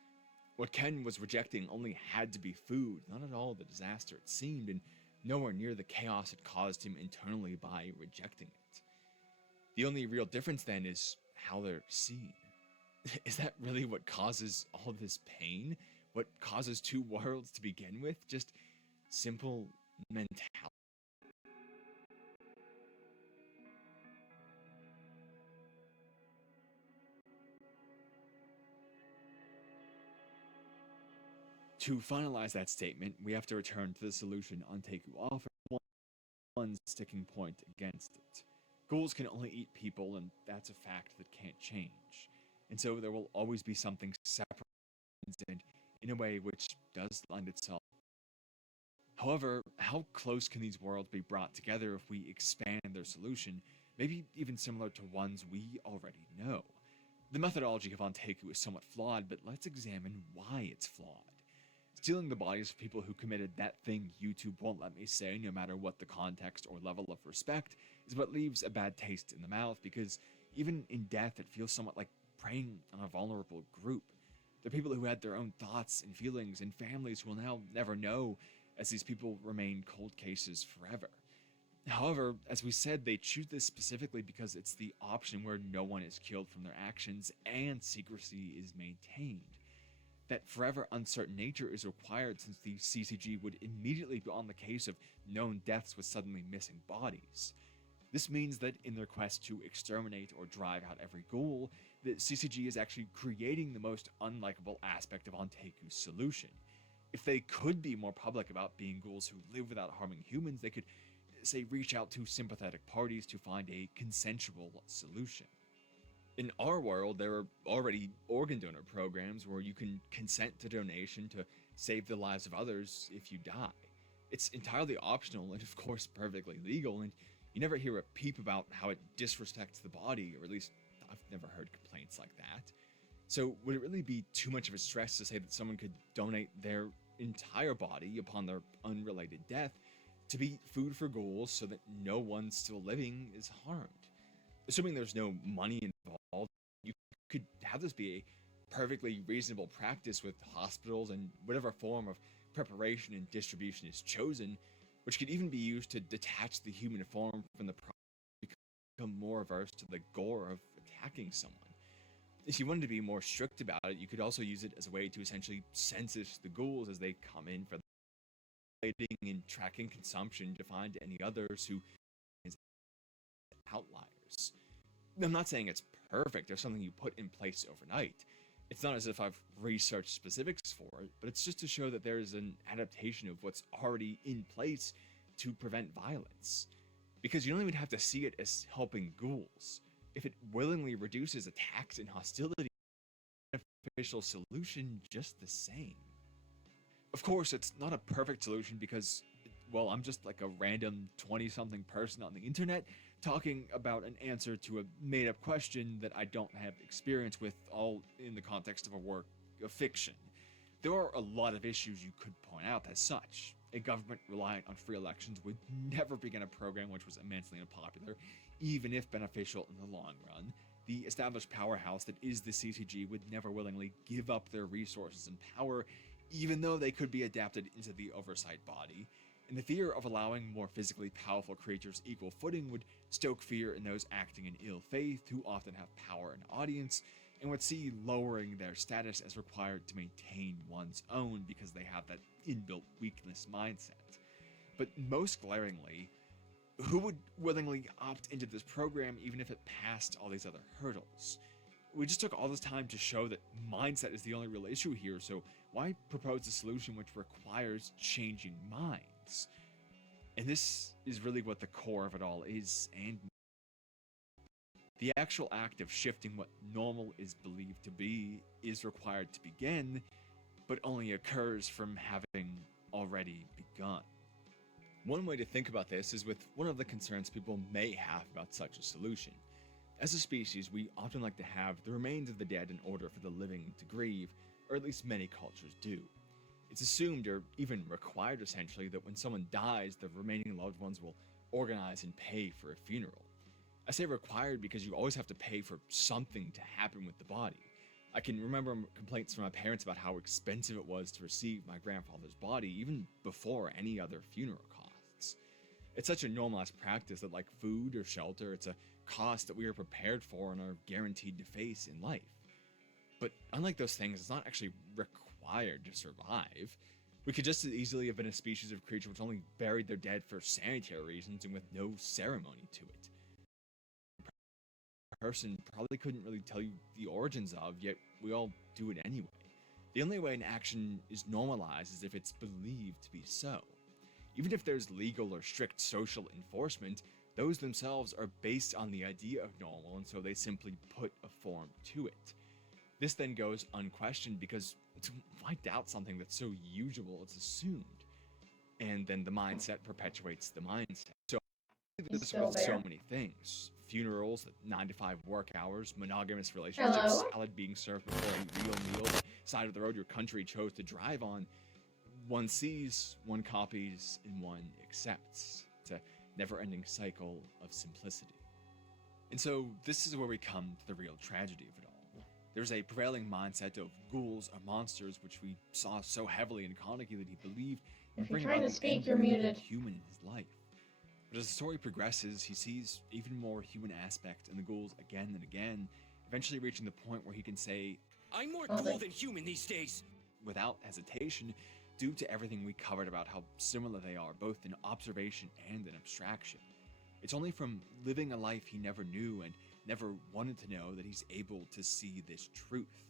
What Ken was rejecting only had to be food, not at all the disaster it seemed, and nowhere near the chaos it caused him internally by rejecting it. The only real difference then is how they're seen. Is that really what causes all this pain? What causes two worlds to begin with? Just simple mentality. To finalize that statement, we have to return to the solution Anteku offers, one sticking point against it. Ghouls can only eat people, and that's a fact that can't change. And so there will always be something separate and in a way which does lend itself. However, how close can these worlds be brought together if we expand their solution, maybe even similar to ones we already know? The methodology of Anteku is somewhat flawed, but let's examine why it's flawed. Stealing the bodies of people who committed that thing YouTube won't let me say, no matter what the context or level of respect, is what leaves a bad taste in the mouth, because even in death it feels somewhat like preying on a vulnerable group. They're people who had their own thoughts and feelings and families who will now never know, as these people remain cold cases forever. However, as we said, they choose this specifically because it's the option where no one is killed from their actions and secrecy is maintained. That forever uncertain nature is required since the CCG would immediately be on the case of known deaths with suddenly missing bodies. This means that in their quest to exterminate or drive out every ghoul, the CCG is actually creating the most unlikable aspect of Anteku's solution. If they could be more public about being ghouls who live without harming humans, they could, say, reach out to sympathetic parties to find a consensual solution. In our world, there are already organ donor programs where you can consent to donation to save the lives of others if you die. It's entirely optional and, of course, perfectly legal, and you never hear a peep about how it disrespects the body, or at least I've never heard complaints like that. So would it really be too much of a stress to say that someone could donate their entire body upon their unrelated death to be food for ghouls so that no one still living is harmed? Assuming there's no money involved, you could have this be a perfectly reasonable practice with hospitals and whatever form of preparation and distribution is chosen, which could even be used to detach the human form from the process, become more averse to the gore of attacking someone. If you wanted to be more strict about it, you could also use it as a way to essentially census the ghouls as they come in for plating and tracking consumption to find any others who is outliers. I'm not saying it's perfect or something you put in place overnight. It's not as if I've researched specifics for it, but it's just to show that there is an adaptation of what's already in place to prevent violence. Because you don't even have to see it as helping ghouls. If it willingly reduces attacks and hostility, it's an beneficial solution just the same. Of course, it's not a perfect solution because well, I'm just like a random 20-something person on the internet talking about an answer to a made-up question that I don't have experience with, all in the context of a work of fiction. There are a lot of issues you could point out as such. A government reliant on free elections would never begin a program which was immensely unpopular, even if beneficial in the long run. The established powerhouse that is the CCG would never willingly give up their resources and power, even though they could be adapted into the oversight body. And the fear of allowing more physically powerful creatures equal footing would stoke fear in those acting in ill faith, who often have power and audience, and would see lowering their status as required to maintain one's own because they have that inbuilt weakness mindset. But most glaringly, who would willingly opt into this program even if it passed all these other hurdles? We just took all this time to show that mindset is the only real issue here, so why propose a solution which requires changing minds? And this is really what the core of it all is, and the actual act of shifting what normal is believed to be is required to begin, but only occurs from having already begun. One way to think about this is with one of the concerns people may have about such a solution. As a species, we often like to have the remains of the dead in order for the living to grieve, or at least many cultures do. It's assumed, or even required essentially, that when someone dies, the remaining loved ones will organize and pay for a funeral. I say required because you always have to pay for something to happen with the body. I can remember complaints from my parents about how expensive it was to receive my grandfather's body, even before any other funeral costs. It's such a normalized practice that, like food or shelter, it's a cost that we are prepared for and are guaranteed to face in life. But unlike those things, it's not actually required to survive. We could just as easily have been a species of creature which only buried their dead for sanitary reasons and with no ceremony to it. Person probably couldn't really tell you the origins of, yet we all do it anyway. The only way an action is normalized is if it's believed to be so. Even if there's legal or strict social enforcement, those themselves are based on the idea of normal, and so they simply put a form to it. This then goes unquestioned because why doubt something that's so usual it's assumed? And then the mindset perpetuates the mindset. So this with so many things. Funerals, 9-to-5 work hours, monogamous relationships, salad being served before a real meal, the side of the road your country chose to drive on. One sees, one copies, and one accepts. It's a never-ending cycle of simplicity. And so this is where we come to the real tragedy of it all. There's a prevailing mindset of ghouls or monsters, which we saw so heavily in Kaneki that he believed would bring about the end of every human in his life. But as the story progresses, he sees even more human aspect in the ghouls again and again, eventually reaching the point where he can say, I'm more ghoul than human these days, without hesitation, due to everything we covered about how similar they are, both in observation and in abstraction. It's only from living a life he never knew and never wanted to know that he's able to see this truth.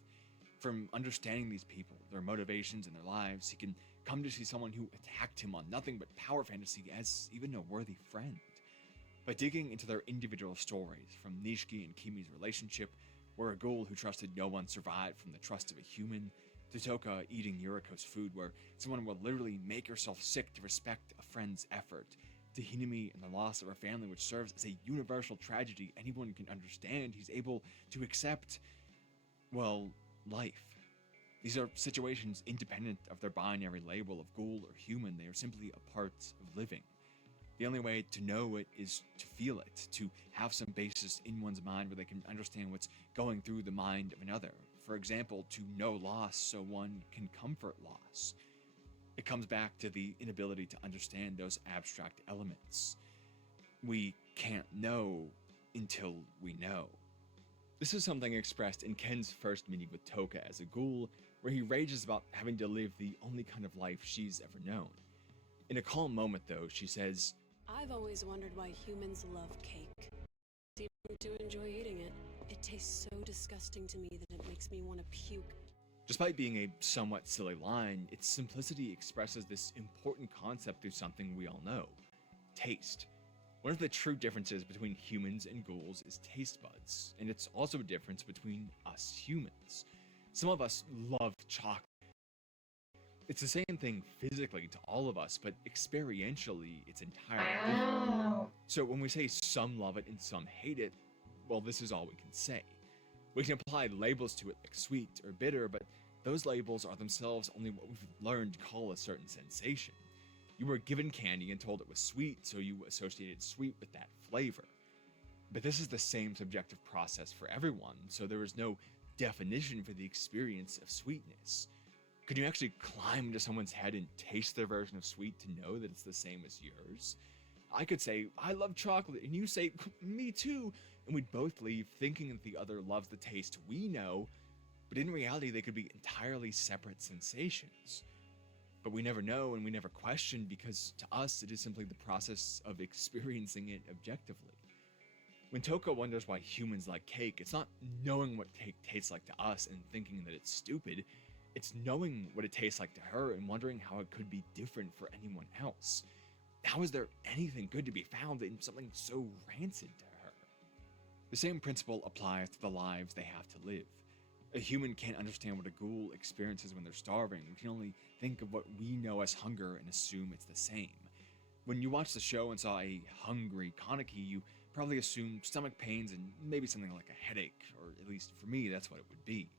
From understanding these people, their motivations and their lives, he can come to see someone who attacked him on nothing but power fantasy as even a worthy friend. By digging into their individual stories, from Nishiki and Kimi's relationship, where a ghoul who trusted no one survived from the trust of a human, to Toka eating Yuriko's food, where someone will literally make herself sick to respect a friend's effort, to Hinami and the loss of her family, which serves as a universal tragedy anyone can understand, he's able to accept, well, life. These are situations independent of their binary label of ghoul or human. They are simply a part of living. The only way to know it is to feel it, to have some basis in one's mind where they can understand what's going through the mind of another. For example, to know loss so one can comfort loss. It comes back to the inability to understand those abstract elements. We can't know until we know. This is something expressed in Ken's first meeting with Toka as a ghoul, where he rages about having to live the only kind of life she's ever known. In a calm moment, though, she says, I've always wondered why humans love cake. Seem to enjoy eating it. It tastes so disgusting to me that it makes me want to puke. Despite being a somewhat silly line, its simplicity expresses this important concept through something we all know: taste. One of the true differences between humans and ghouls is taste buds, and it's also a difference between us humans. Some of us love chocolate. It's the same thing physically to all of us, but experientially, it's entirely different. Wow. So when we say some love it and some hate it, well, this is all we can say. We can apply labels to it like sweet or bitter, but those labels are themselves only what we've learned to call a certain sensation. You were given candy and told it was sweet, so you associated sweet with that flavor. But this is the same subjective process for everyone, so there is no definition for the experience of sweetness. Could you actually climb into someone's head and taste their version of sweet to know that it's the same as yours? I could say, I love chocolate, and you say, me too, and we'd both leave thinking that the other loves the taste we know, but in reality they could be entirely separate sensations. But we never know and we never question because to us it is simply the process of experiencing it objectively. When Toko wonders why humans like cake, it's not knowing what cake tastes like to us and thinking that it's stupid, it's knowing what it tastes like to her and wondering how it could be different for anyone else. How is there anything good to be found in something so rancid to her? The same principle applies to the lives they have to live. A human can't understand what a ghoul experiences when they're starving. We can only think of what we know as hunger and assume it's the same. When you watched the show and saw a hungry Kaneki, you probably assumed stomach pains and maybe something like a headache, or at least for me, that's what it would be.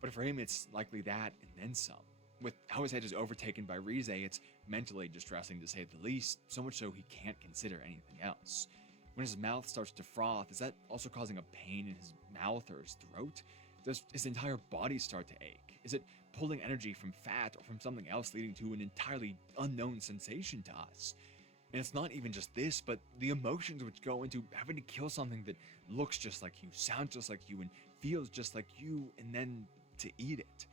But for him, it's likely that and then some. With how his head is overtaken by Rize, it's mentally distressing to say the least, so much so he can't consider anything else. When his mouth starts to froth, is that also causing a pain in his mouth or his throat? Does his entire body start to ache? Is it pulling energy from fat or from something else leading to an entirely unknown sensation to us? And it's not even just this, but the emotions which go into having to kill something that looks just like you, sounds just like you, and feels just like you, and then to eat it.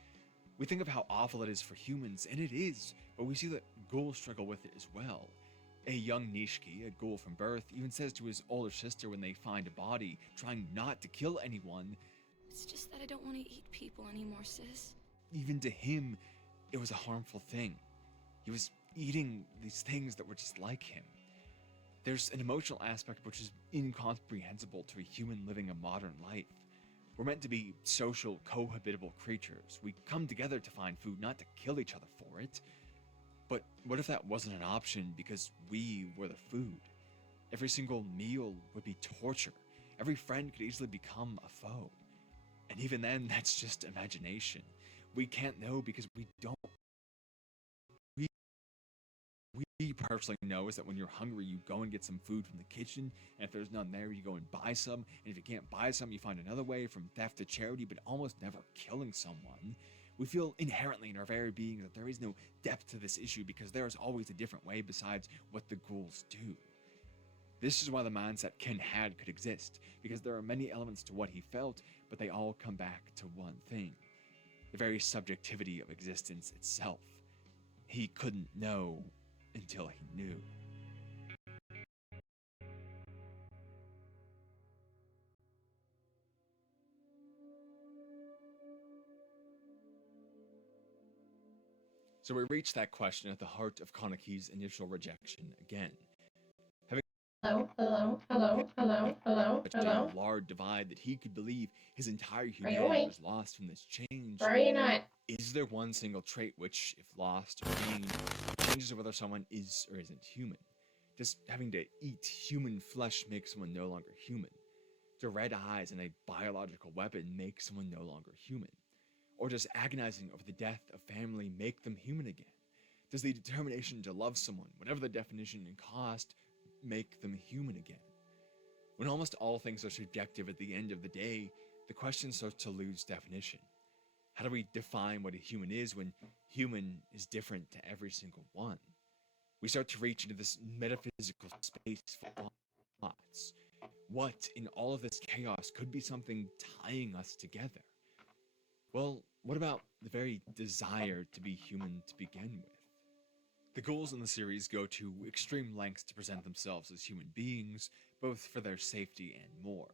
We think of how awful it is for humans, and it is, but we see that ghouls struggle with it as well. A young Nishiki, a ghoul from birth, even says to his older sister when they find a body, trying not to kill anyone, It's just that I don't want to eat people anymore, sis. even to him, it was a harmful thing. He was eating these things that were just like him. There's an emotional aspect which is incomprehensible to a human living a modern life. We're meant to be social, cohabitable creatures. We come together to find food, not to kill each other for it. But what if that wasn't an option because we were the food? Every single meal would be torture. Every friend could easily become a foe. And even then, that's just imagination. We can't know because we don't. We personally know is that when you're hungry, you go and get some food from the kitchen, and if there's none there, you go and buy some, and if you can't buy some, you find another way, from theft to charity, but almost never killing someone. We feel inherently in our very being that there is no depth to this issue because there is always a different way besides what the ghouls do. This is why the mindset Ken had could exist, because there are many elements to what he felt, but they all come back to one thing: the very subjectivity of existence itself. He couldn't know until he knew. So we reach that question at the heart of Kaneki's initial rejection again. Hello, hello, hello, hello, hello, Such hello. a large divide that he could believe his entire you humanity awake? was lost from this change. Or are you not? Is there one single trait which, if lost or gained, changes whether someone is or isn't human? Does having to eat human flesh make someone no longer human? Do red eyes and a biological weapon make someone no longer human? Or does agonizing over the death of family make them human again? Does the determination to love someone, whatever the definition and cost, make them human again? When almost all things are subjective at the end of the day, the question starts to lose definition. How do we define what a human is when human is different to every single one? We start to reach into this metaphysical space for thoughts. What in all of this chaos could be something tying us together? Well, what about the very desire to be human to begin with? The ghouls in the series go to extreme lengths to present themselves as human beings, both for their safety and more.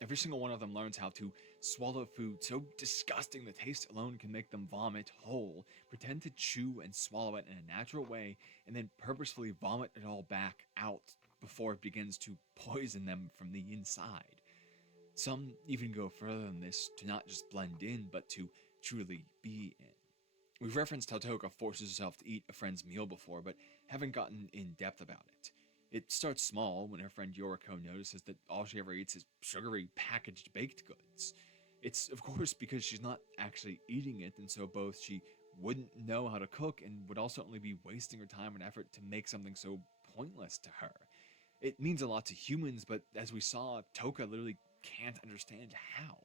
Every single one of them learns how to swallow food so disgusting the taste alone can make them vomit whole, pretend to chew and swallow it in a natural way, and then purposefully vomit it all back out before it begins to poison them from the inside. Some even go further than this to not just blend in, but to truly be in. We've referenced how Toka forces herself to eat a friend's meal before, but haven't gotten in depth about it. It starts small when her friend Yoriko notices that all she ever eats is sugary packaged baked goods. It's, of course, because she's not actually eating it, and so both she wouldn't know how to cook and would also only be wasting her time and effort to make something so pointless to her. It means a lot to humans, but as we saw, Toka literally can't understand how.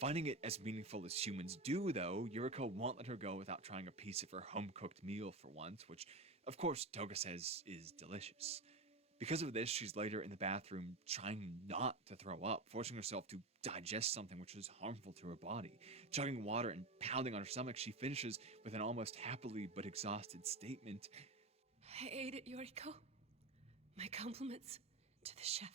Finding it as meaningful as humans do, though, Yuriko won't let her go without trying a piece of her home-cooked meal for once, which, of course, Toka says is delicious. Because of this, she's later in the bathroom trying not to throw up, forcing herself to digest something which is harmful to her body. Chugging water and pounding on her stomach, she finishes with an almost happily but exhausted statement. I ate it, Yoriko. My compliments to the chef.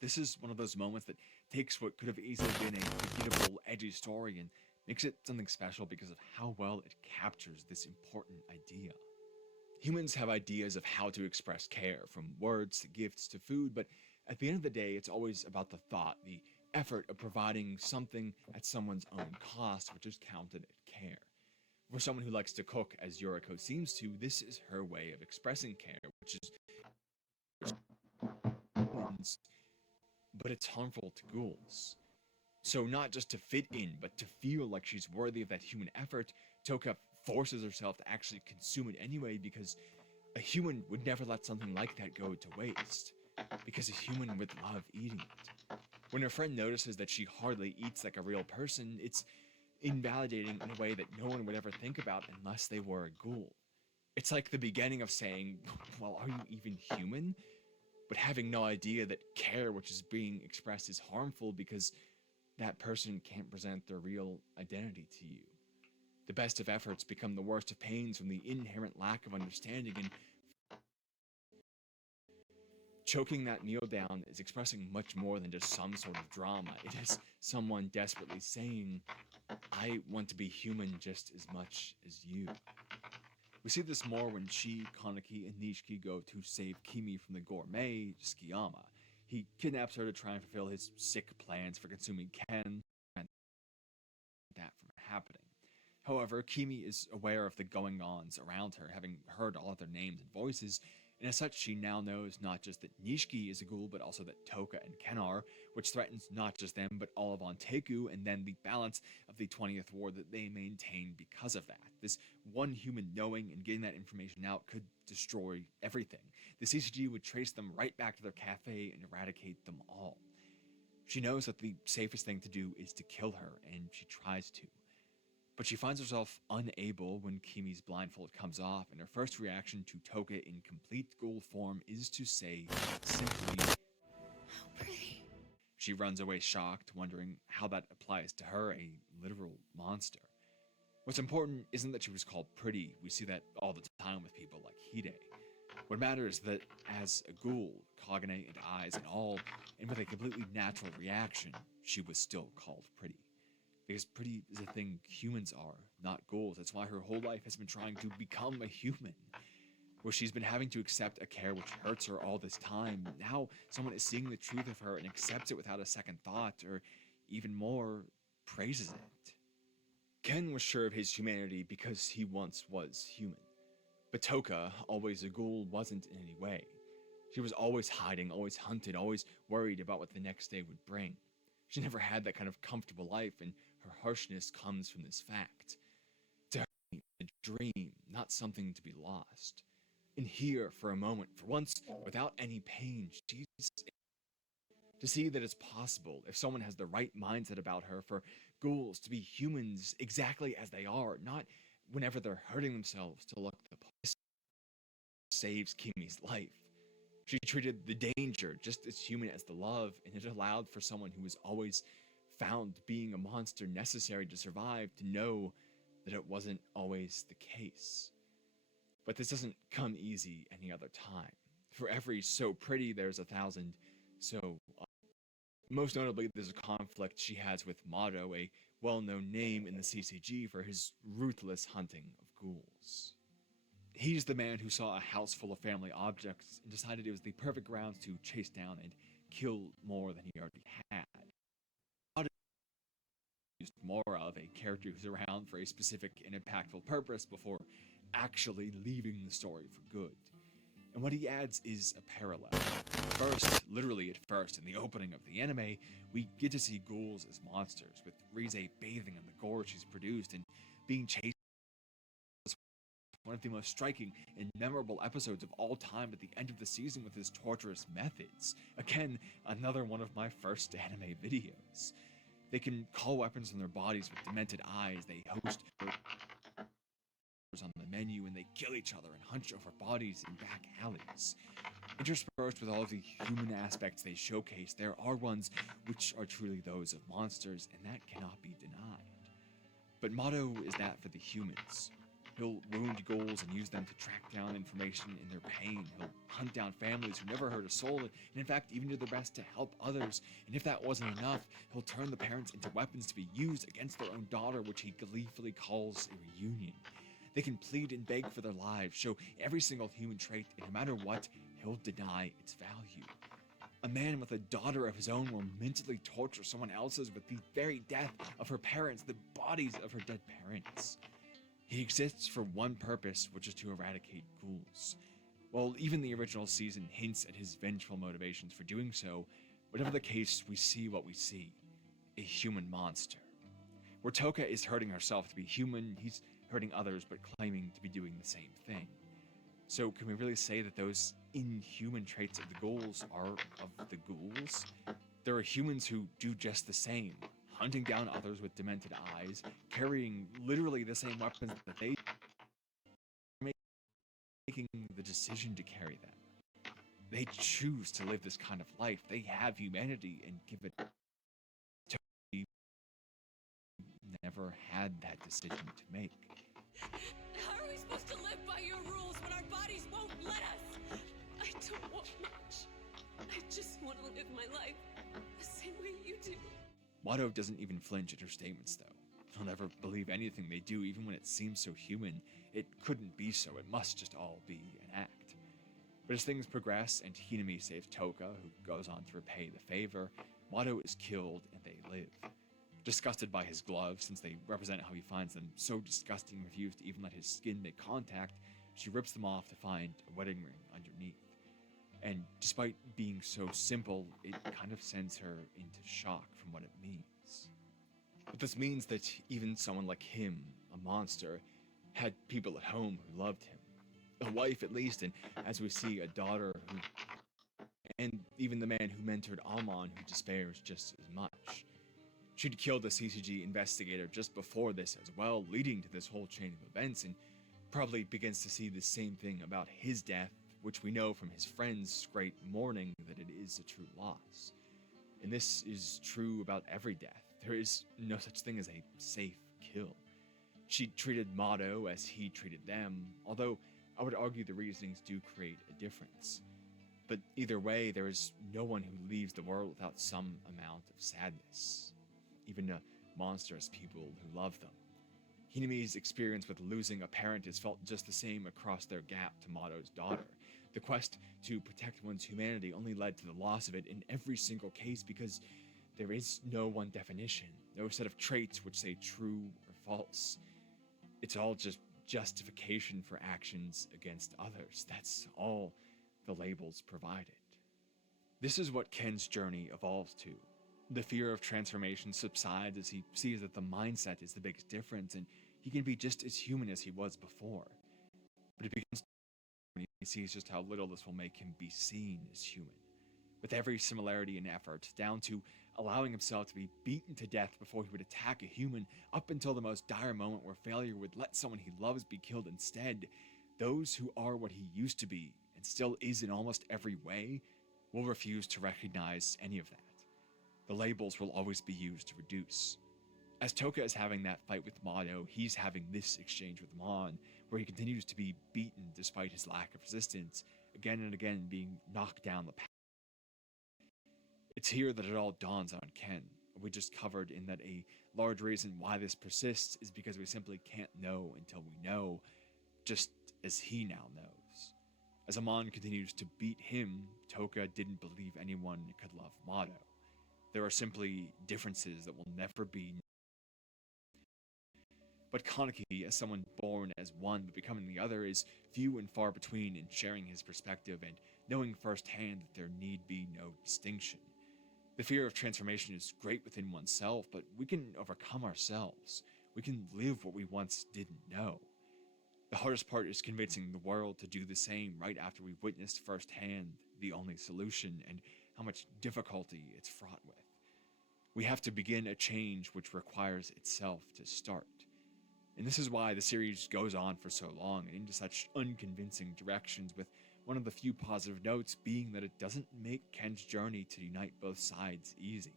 This is one of those moments that takes what could have easily been a forgettable, edgy story and makes it something special because of how well it captures this important idea. Humans have ideas of how to express care, from words to gifts to food, but at the end of the day, it's always about the thought, the effort of providing something at someone's own cost, which is counted at care. For someone who likes to cook, as Yoriko seems to, this is her way of expressing care, which is humans, but it's harmful to ghouls. So not just to fit in, but to feel like she's worthy of that human effort, Toka forces herself to actually consume it anyway because a human would never let something like that go to waste. Because a human would love eating it. When her friend notices that she hardly eats like a real person, it's invalidating in a way that no one would ever think about unless they were a ghoul. It's like the beginning of saying, well, are you even human? But having no idea that care which is being expressed is harmful because that person can't present their real identity to you. The best of efforts become the worst of pains from the inherent lack of understanding, and choking that meal down is expressing much more than just some sort of drama. It is someone desperately saying, I want to be human just as much as you. We see this more when she, Kaneki, and Nishiki go to save Kimi from the gourmet, Tsukiyama. He kidnaps her to try and fulfill his sick plans for consuming Ken and that from happening. However, Kimi is aware of the going-ons around her, having heard all of their names and voices, and as such, she now knows not just that Nishiki is a ghoul, but also that Toka and Ken are, which threatens not just them, but all of Onteku, and then the balance of the 20th Ward that they maintain because of that. This one human knowing and getting that information out could destroy everything. The CCG would trace them right back to their cafe and eradicate them all. She knows that the safest thing to do is to kill her, and she tries to. But she finds herself unable when Kimi's blindfold comes off, and her first reaction to Toka in complete ghoul form is to say simply, How pretty. She runs away shocked, wondering how that applies to her, a literal monster. What's important isn't that she was called pretty, we see that all the time with people like Hide. What matters is that as a ghoul, Kagane and eyes and all, and with a completely natural reaction, she was still called pretty. Because pretty is a thing humans are, not ghouls. That's why her whole life has been trying to become a human. Where she's been having to accept a care which hurts her all this time. Now someone is seeing the truth of her and accepts it without a second thought, or even more, praises it. Ken was sure of his humanity because he once was human. But Toka, always a ghoul, wasn't in any way. She was always hiding, always hunted, always worried about what the next day would bring. She never had that kind of comfortable life, and her harshness comes from this fact. To her, a dream, not something to be lost. And here, for a moment, for once, without any pain, she's to see that it's possible, if someone has the right mindset about her, for ghouls to be humans exactly as they are, not whenever they're hurting themselves to look the part. Saves Kimi's life. She treated the danger just as human as the love, and it allowed for someone who was always found being a monster necessary to survive to know that it wasn't always the case. But this doesn't come easy any other time. For every so pretty, there's 1,000 so. Most notably, there's a conflict she has with Mado, a well-known name in the CCG for his ruthless hunting of ghouls. He's the man who saw a house full of family objects and decided it was the perfect grounds to chase down and kill more than he already had. more of, a character who's around for a specific and impactful purpose before actually leaving the story for good. And what he adds is a parallel. First, literally at first, in the opening of the anime, we get to see ghouls as monsters, with Rize bathing in the gore she's produced and being chased. One of the most striking and memorable episodes of all time at the end of the season with his torturous methods. Again, another one of my first anime videos. They can call weapons from their bodies with demented eyes, they host on the menu, and they kill each other and hunch over bodies in back alleys. Interspersed with all of the human aspects they showcase, there are ones which are truly those of monsters, and that cannot be denied. But Motto is that for the humans. He'll wound ghouls and use them to track down information in their pain. He'll hunt down families who never hurt a soul, and in fact even do their best to help others. And if that wasn't enough, he'll turn the parents into weapons to be used against their own daughter, which he gleefully calls a reunion. They can plead and beg for their lives, show every single human trait, and no matter what, he'll deny its value. A man with a daughter of his own will mentally torture someone else's with the very death of her parents, the bodies of her dead parents. He exists for one purpose, which is to eradicate ghouls. While even the original season hints at his vengeful motivations for doing so, whatever the case, we see what we see. A human monster. Where Toka is hurting herself to be human, he's hurting others but claiming to be doing the same thing. So can we really say that those inhuman traits of the ghouls are of the ghouls? There are humans who do just the same, hunting down others with demented eyes, carrying literally the same weapons that they are, making the decision to carry them. They choose to live this kind of life. They have humanity and give it to never had that decision to make. How are we supposed to live by your rules when our bodies won't let us? I don't want much. I just want to live my life the same way you do. Watto doesn't even flinch at her statements, though. He'll never believe anything they do, even when it seems so human. It couldn't be so. It must just all be an act. But as things progress and Hinami saves Toka, who goes on to repay the favor, Watto is killed and they live. Disgusted by his gloves, since they represent how he finds them so disgusting and refused to even let his skin make contact, she rips them off to find a wedding ring underneath. And despite being so simple, it kind of sends her into shock from what it means. But this means that even someone like him, a monster, had people at home who loved him. A wife at least, and as we see, a daughter who... and even the man who mentored Amon, who despairs just as much. She'd killed a CCG investigator just before this as well, leading to this whole chain of events, and probably begins to see the same thing about his death, which we know from his friend's great mourning that it is a true loss. And this is true about every death. There is no such thing as a safe kill. She treated Motto as he treated them, although I would argue the reasonings do create a difference. But either way, there is no one who leaves the world without some amount of sadness. Even monstrous people who love them. Hinami's experience with losing a parent is felt just the same across their gap to Motto's daughter. The quest to protect one's humanity only led to the loss of it in every single case because there is no one definition, no set of traits which say true or false. It's all just justification for actions against others. That's all the labels provided. This is what Ken's journey evolves to. The fear of transformation subsides as he sees that the mindset is the biggest difference, and he can be just as human as he was before. But it begins when he sees just how little this will make him be seen as human. With every similarity and effort, down to allowing himself to be beaten to death before he would attack a human, up until the most dire moment where failure would let someone he loves be killed instead, those who are what he used to be, and still is in almost every way, will refuse to recognize any of that. The labels will always be used to reduce. As Toka is having that fight with Motto, he's having this exchange with Mon, where he continues to be beaten despite his lack of resistance, again and again being knocked down the path. It's here that it all dawns on Ken. We just covered in that a large reason why this persists is because we simply can't know until we know, just as he now knows. As Amon continues to beat him, Toka didn't believe anyone could love Motto. There are simply differences that will never be But Kaneki, as someone born as one but becoming the other, is few and far between in sharing his perspective and knowing firsthand that there need be no distinction. The fear of transformation is great within oneself, but we can overcome ourselves. We can live what we once didn't know. The hardest part is convincing the world to do the same right after we've witnessed firsthand the only solution and how much difficulty it's fraught with. We have to begin a change which requires itself to start. And this is why the series goes on for so long and into such unconvincing directions, with one of the few positive notes being that it doesn't make Ken's journey to unite both sides easy.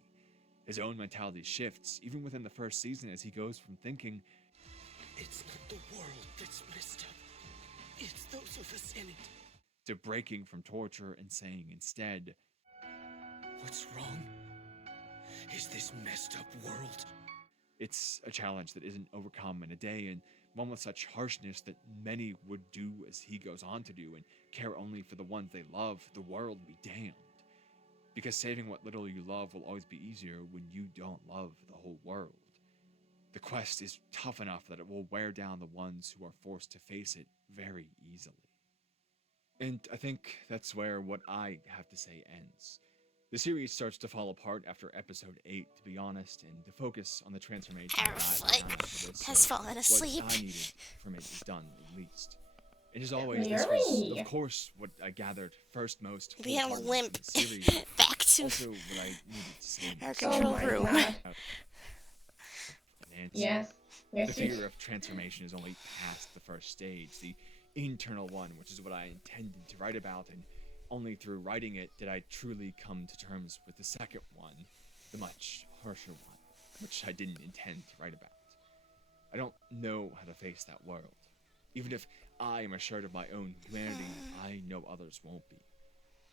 His own mentality shifts, even within the first season, as he goes from thinking, It's not the world that's messed up. It's those of us in it. to breaking from torture and saying instead, What's wrong? Is this messed up world? it's a challenge that isn't overcome in a day, and one with such harshness that many would do as he goes on to do and care only for the ones they love, the world be damned. Because saving what little you love will always be easier when you don't love the whole world. The quest is tough enough that it will wear down the ones who are forced to face it very easily. And I think that's where what I have to say ends. The series starts to fall apart after episode 8, to be honest, and the focus on the transformation Our foot has fallen asleep. What I needed from it is done, at least. And as always, this was, Really? of course, what I gathered first most We had a wholeheartedly limp from the series. back to Also, what I needed to say our most. control my room. God. And Yes. the Yes, you fear of transformation is only past the first stage, the internal one, which is what I intended to write about, and only through writing it did I truly come to terms with the second one, the much harsher one, which I didn't intend to write about. I don't know how to face that world. Even if I am assured of my own humanity, I know others won't be.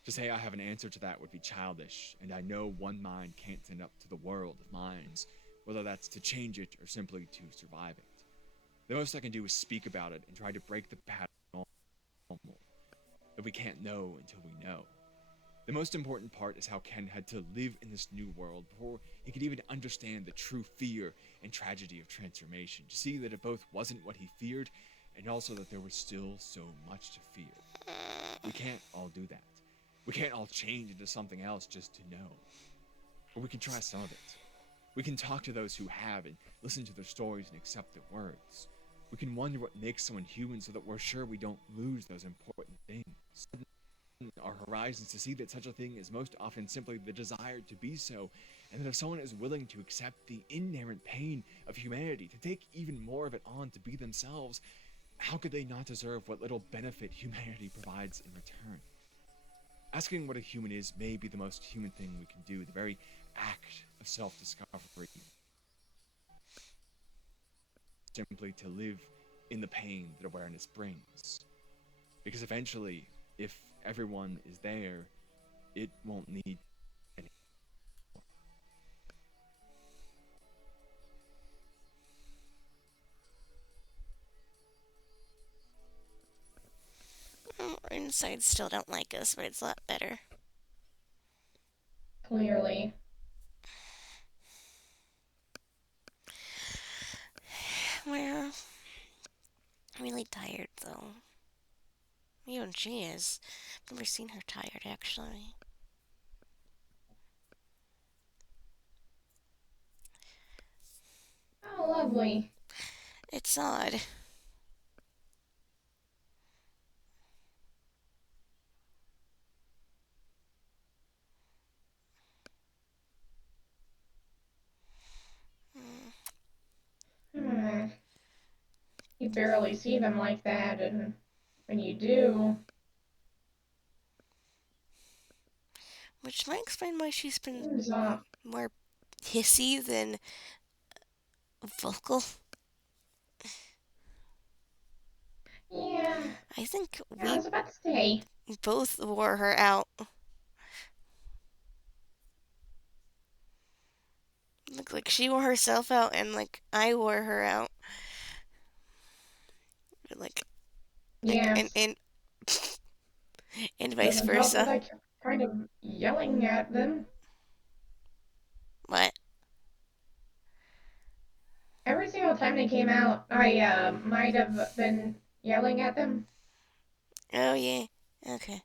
To say I have an answer to that would be childish, and I know one mind can't stand up to the world of minds, whether that's to change it or simply to survive it. The most I can do is speak about it and try to break the pattern that we can't know until we know. The most important part is how Ken had to live in this new world before he could even understand the true fear and tragedy of transformation, to see that it both wasn't what he feared and also that there was still so much to fear. We can't all do that. We can't all change into something else just to know. But we can try some of it. We can talk to those who have and listen to their stories and accept their words. We can wonder what makes someone human so that we're sure we don't lose those important things. Our horizons to see that such a thing is most often simply the desire to be so, and that if someone is willing to accept the inherent pain of humanity, to take even more of it on to be themselves, how could they not deserve what little benefit humanity provides in return? Asking what a human is may be the most human thing we can do, the very act of self-discovery. Simply to live in the pain that awareness brings. Because eventually, if everyone is there, it won't need any. Our insides still don't like us, but it's a lot better. clearly. Well, I'm really tired though. Even she is. I've never seen her tired actually. Oh, lovely. It's odd. Hmm. You barely see them like that, and when you do, Which might explain why she's been seems more hissy than vocal. yeah. I think I we was about to say. both wore her out. Look, like she wore herself out and like I wore her out. Like and Yes. and and vice Doesn't help that versa. I kept kind of yelling at them. What? Every single time they came out, I might have been yelling at them. Oh, yeah. Okay.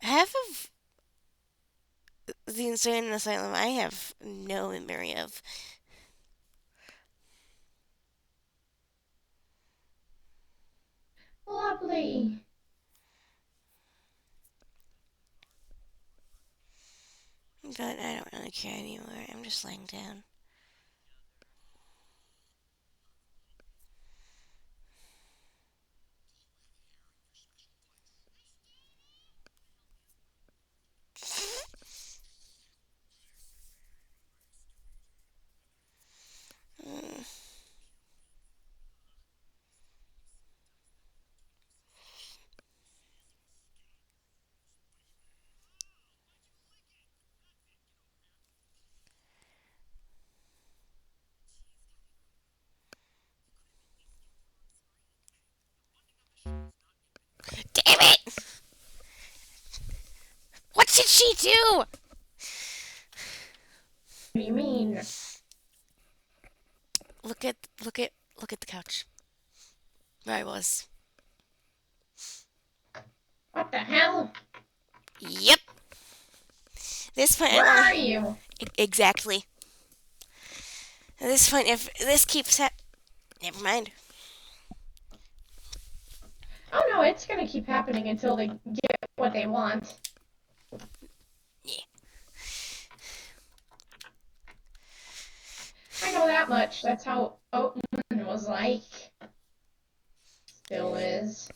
Half of the insane asylum I have no memory of. Lovely. But I don't really care anymore. I'm just laying down. Mm. Damn it! What did she do? What do you mean? Look at, look at, look at the couch. Where I was. What the hell? Yep. This point, I Where want are to. you? Exactly. At this point, if this keeps never mind. Oh no, it's gonna keep happening until they get what they want. Yeah. I know that much. That's how Oatman was like. Still is.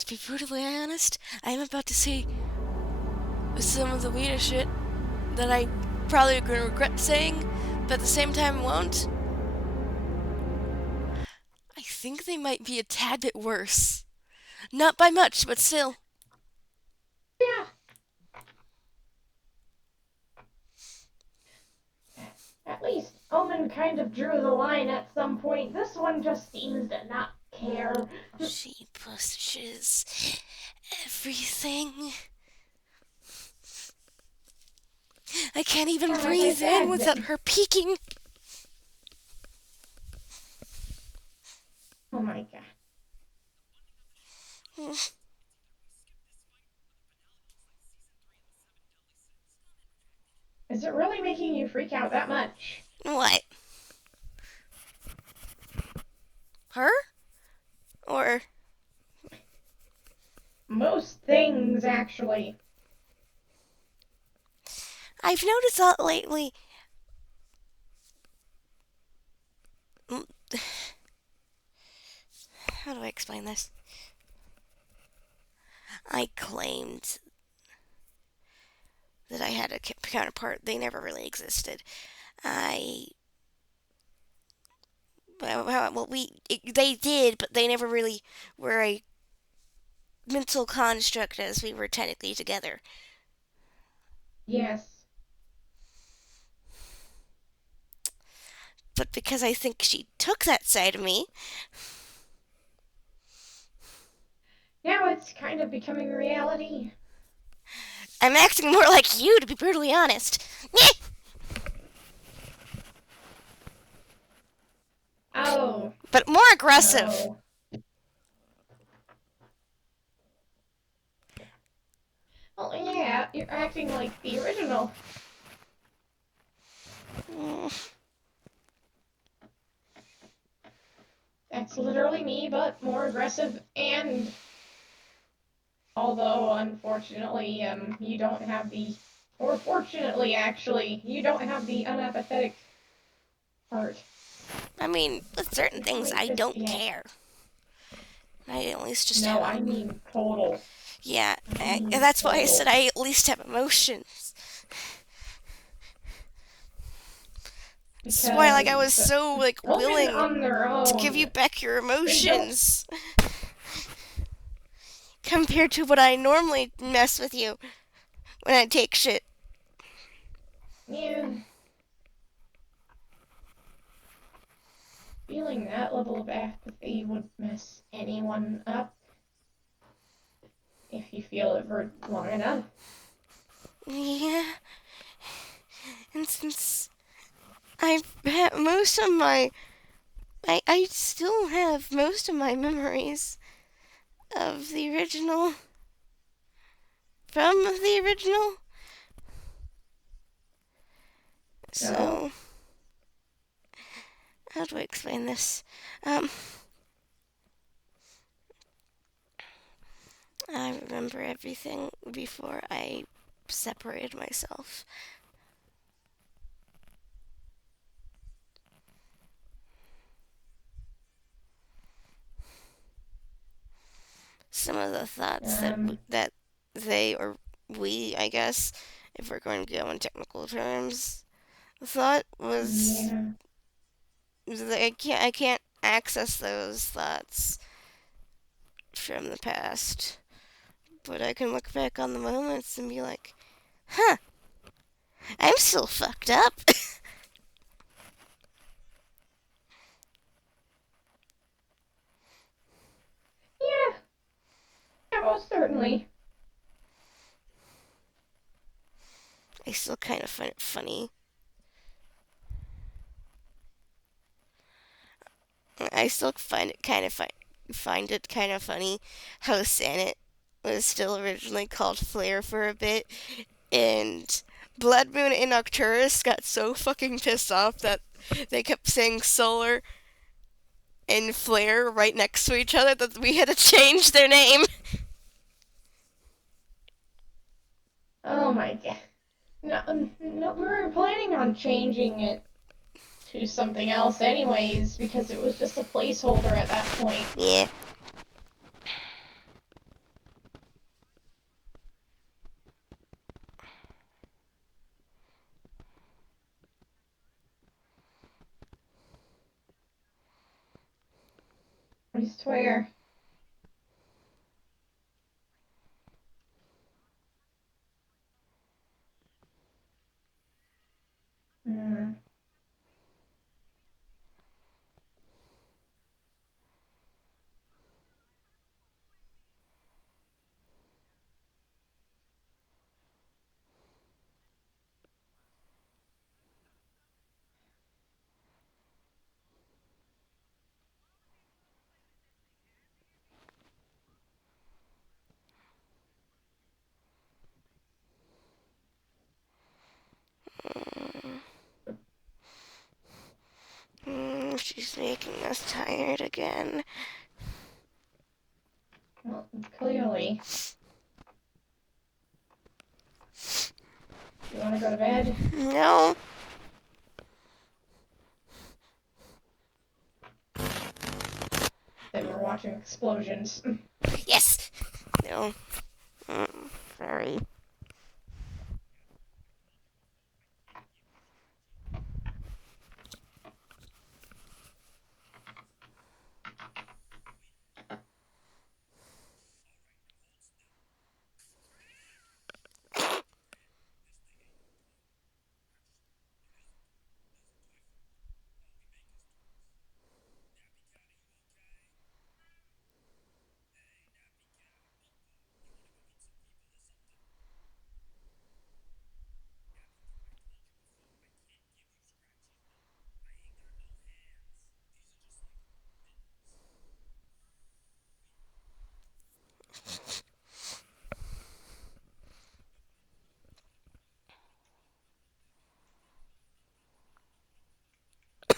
To be brutally honest, I am about to say some of the weirdest shit that I probably gonna regret saying, but at the same time won't. I think they might be a tad bit worse. Not by much, but still. Yeah. At least Omen kind of drew the line at some point. This one just seems to not care. She pushes everything. I can't even And as I breathe in said, without her peeking. oh my god. Is it really making you freak out that much? What? Her? Or Most things, actually. I've noticed that lately. How do I explain this? I claimed that I had a counterpart. They never really existed. They did, but they never really were a mental construct as we were technically together. Yes. But because I think she took that side of me, Now it's kind of becoming reality. I'm acting more like you, to be brutally honest. Oh. But more aggressive. Oh. Well, yeah, you're acting like the original. That's literally me, but more aggressive and... Although, unfortunately, you don't have the... Or fortunately, actually, you don't have the unapathetic part. I mean, with certain Which things, might I piss don't me off. care. I at least just No, have I mean total. Yeah, I mean that's why I said total. I at least have emotions. That's why, like, I was Because so, like, women willing on their to give you own, back your they don't... emotions compared to what I normally mess with you when I take shit. Yeah. Feeling that level of apathy would mess anyone up if you feel it for long enough. Yeah, and since I've had most of my I still have most of my memories of the original. From the original. No. So, how do I explain this? Um, I remember everything before I separated myself. Some of the thoughts that they or we, I guess, if we're going to go in technical terms, thought was Yeah. that I can't access those thoughts from the past, but I can look back on the moments and be like, huh, I'm still fucked up. Yeah. Yeah, most certainly. I still kind of find it funny. I still find it kind of funny how Sanet was still originally called Flare for a bit, and Blood Moon and Nocturus got so fucking pissed off that they kept saying Solar and Flare right next to each other that we had to change their name. Oh my god. No, no, we were planning on changing it to something else anyways, because it was just a placeholder at that point. Yeah. I swear. Mm. She's making us tired again. Well, clearly. You want to go to bed? No. Then we're watching explosions. Yes. No. Sorry.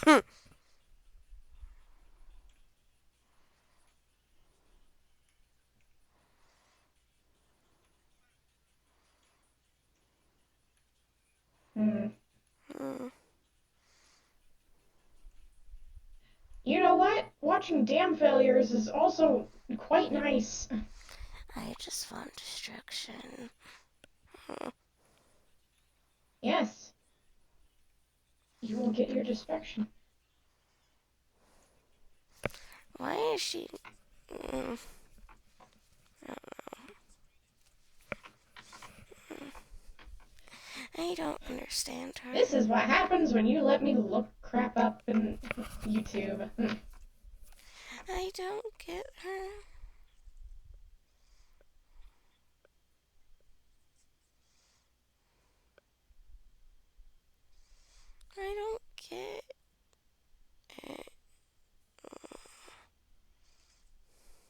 Hmm. Mm, You know what? Watching dam failures is also quite nice. I just want destruction. Yes. You will get your distraction. Why is she? Mm, I don't understand her. This is what happens when you let me look crap up in YouTube. I don't get her. I don't get it.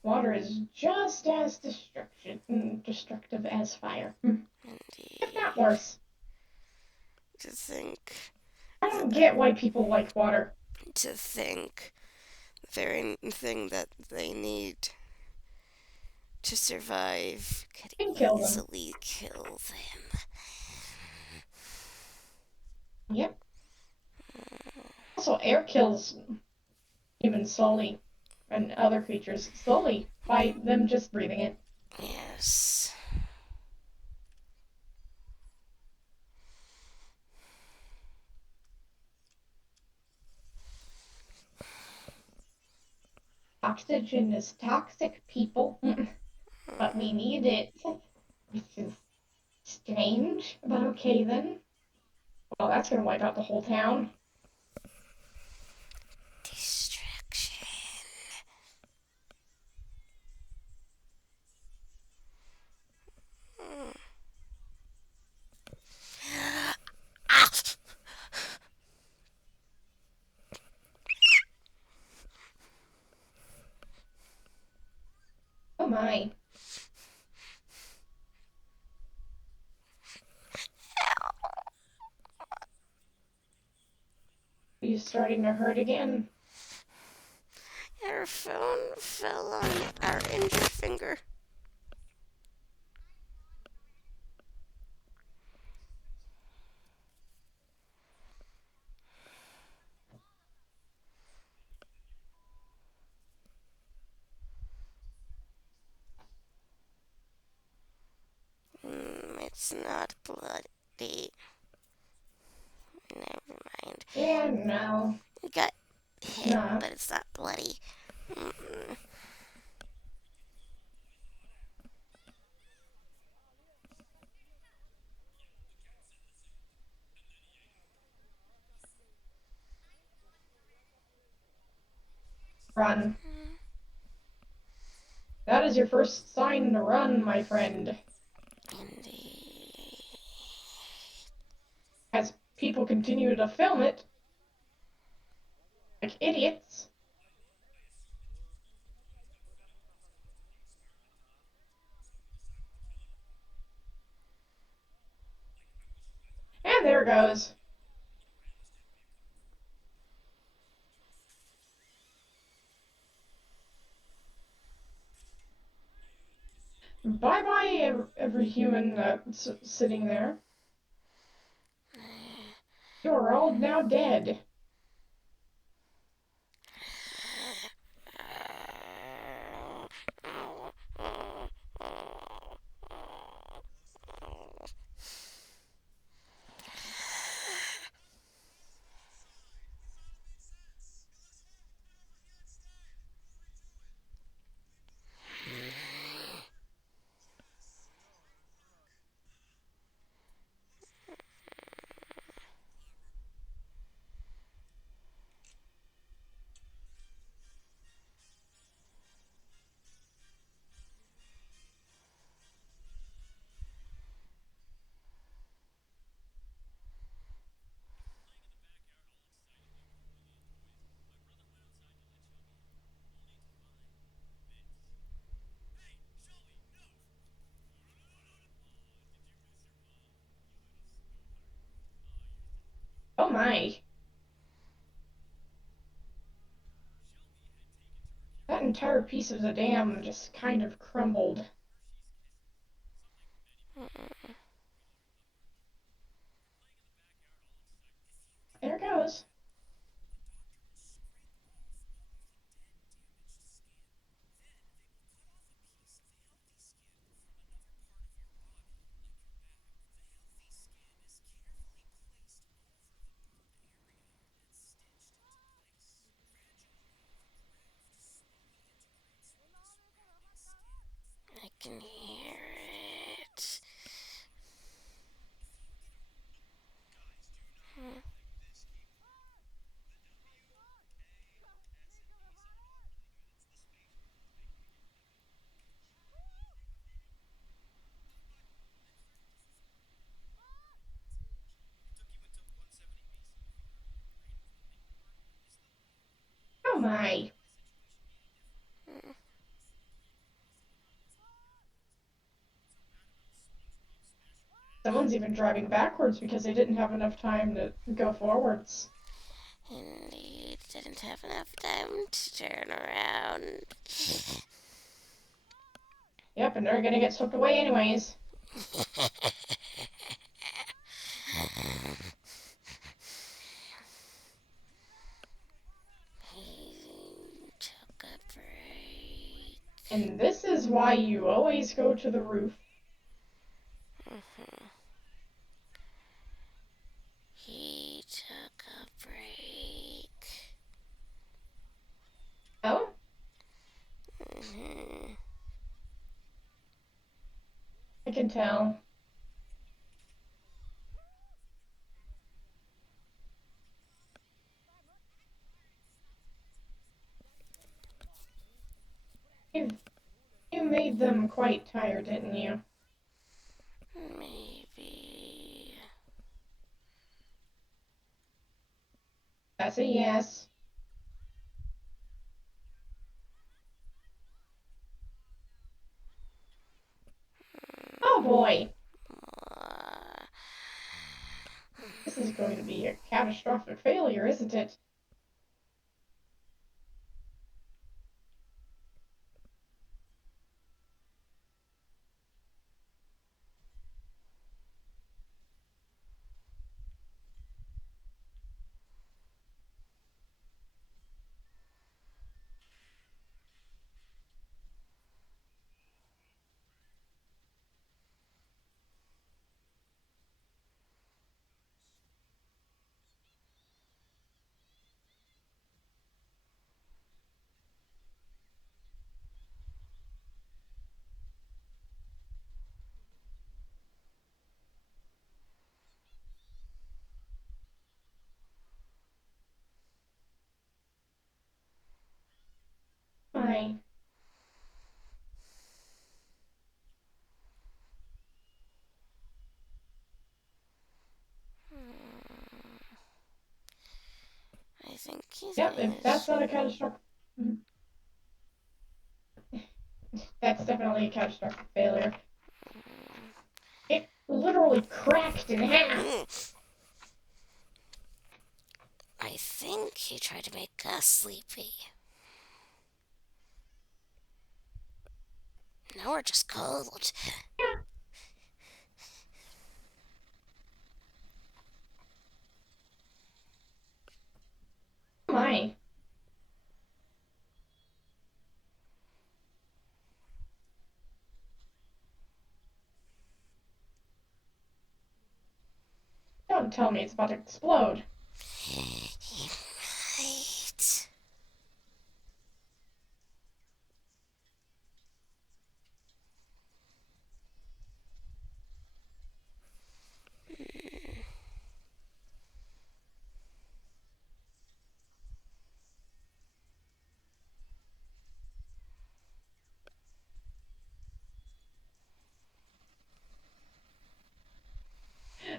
Water is just as destructive as fire, if not Indeed. worse. To think I don't that, get why people like water. to think the very thing that they need to survive could Can kill them. easily kill them. Yep. Also, air kills humans slowly and other creatures slowly by them just breathing it. Yes. Oxygen is toxic, people, but we need it. Which is strange, but okay then. Well, that's gonna wipe out the whole town. Destruction. Ah! Oh my. Are you starting to hurt again? Our phone fell on our injured finger. It's not bloody. Never mind. Yeah, no. It got It's hit, not. but it's not bloody. Mm-mm. Run. That is your first sign to run, my friend. Indeed. As people continue to film it like idiots. And there it goes. Bye bye, every human sitting there. You are all now dead. Oh my. That entire piece of the dam just kind of crumbled. There it goes. I can hear it. Oh my. Someone's even driving backwards because they didn't have enough time to go forwards. Indeed, didn't have enough time to turn around. Yep, and they're gonna get swept away anyways. He took a break. And this is why you always go to the roof. He took a break. Oh? I can tell. You, you made them quite tired, didn't you? Maybe. That's a yes. Oh boy, Uh, this is going to be a catastrophic failure, isn't it? Fine. I think he's Yep, getting if that's his. not a catastrophic... That's definitely a catastrophic failure. It literally cracked in half. I think he tried to make us sleepy. Now we're just cold. Oh my. Don't tell me it's about to explode. Right.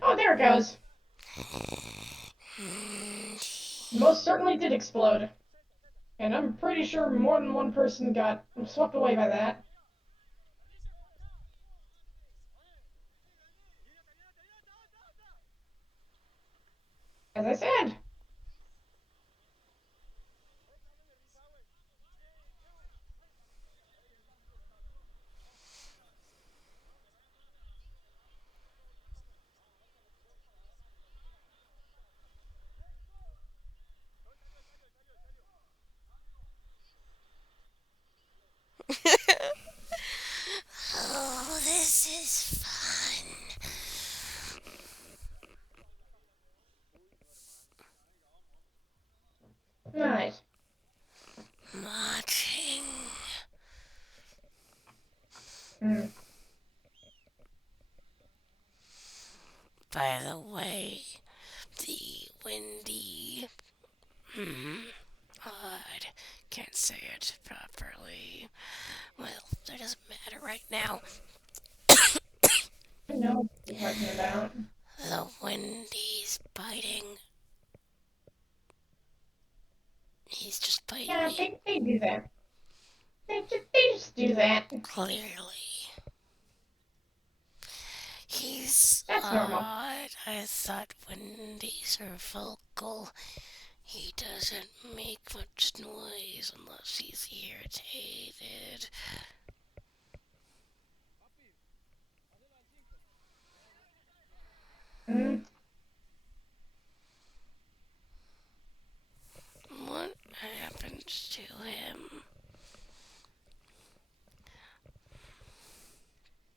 Oh, there it goes. Most certainly did explode. And I'm pretty sure more than one person got swept away by that. As I said. Oh, this is fun. Nice. Watching. Hmm. By the way, the windy. Odd. Can't say it properly. Well, that doesn't matter right now. I know what you're talking about. The windy's biting. He's just biting Yeah, me. they do that. They just do that. Clearly. He's That's normal. odd. I thought Wendy's are vocal. He doesn't make much noise unless he's irritated. Mm, What happened to him?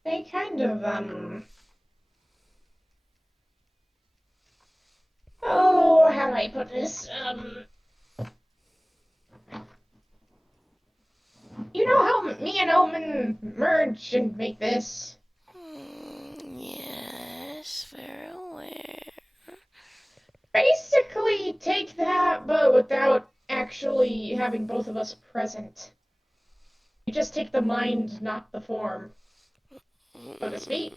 they kind of, oh, how do I put this? You know how me and Omen merge and make this? Yes, very aware. Basically, take that, but without actually having both of us present. You just take the mind, not the form, so to speak.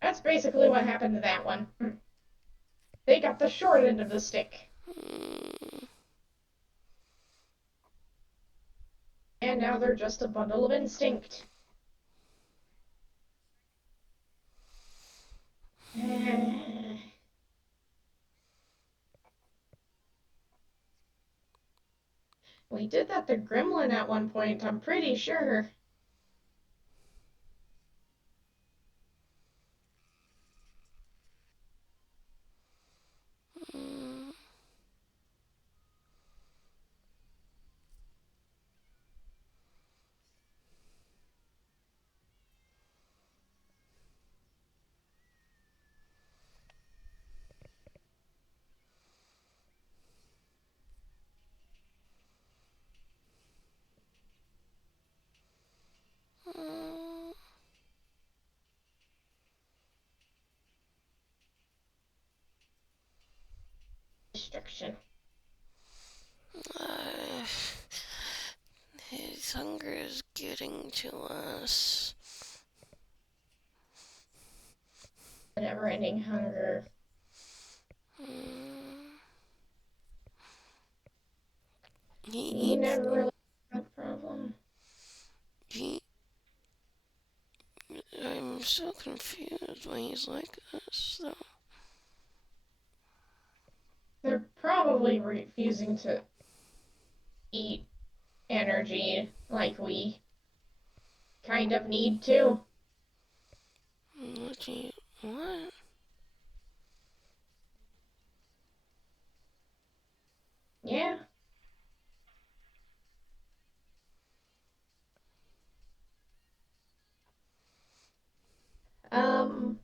That's basically what happened to that one. They got the short end of the stick. And now they're just a bundle of instinct. We did that to Gremlin at one point, I'm pretty sure. Destruction. His hunger is getting to us. The never ending hunger. He He eats. never really had a problem. He. I'm so confused why he's like this, though. They're probably refusing to eat energy like we kind of need to. What do you. What? Yeah. Um.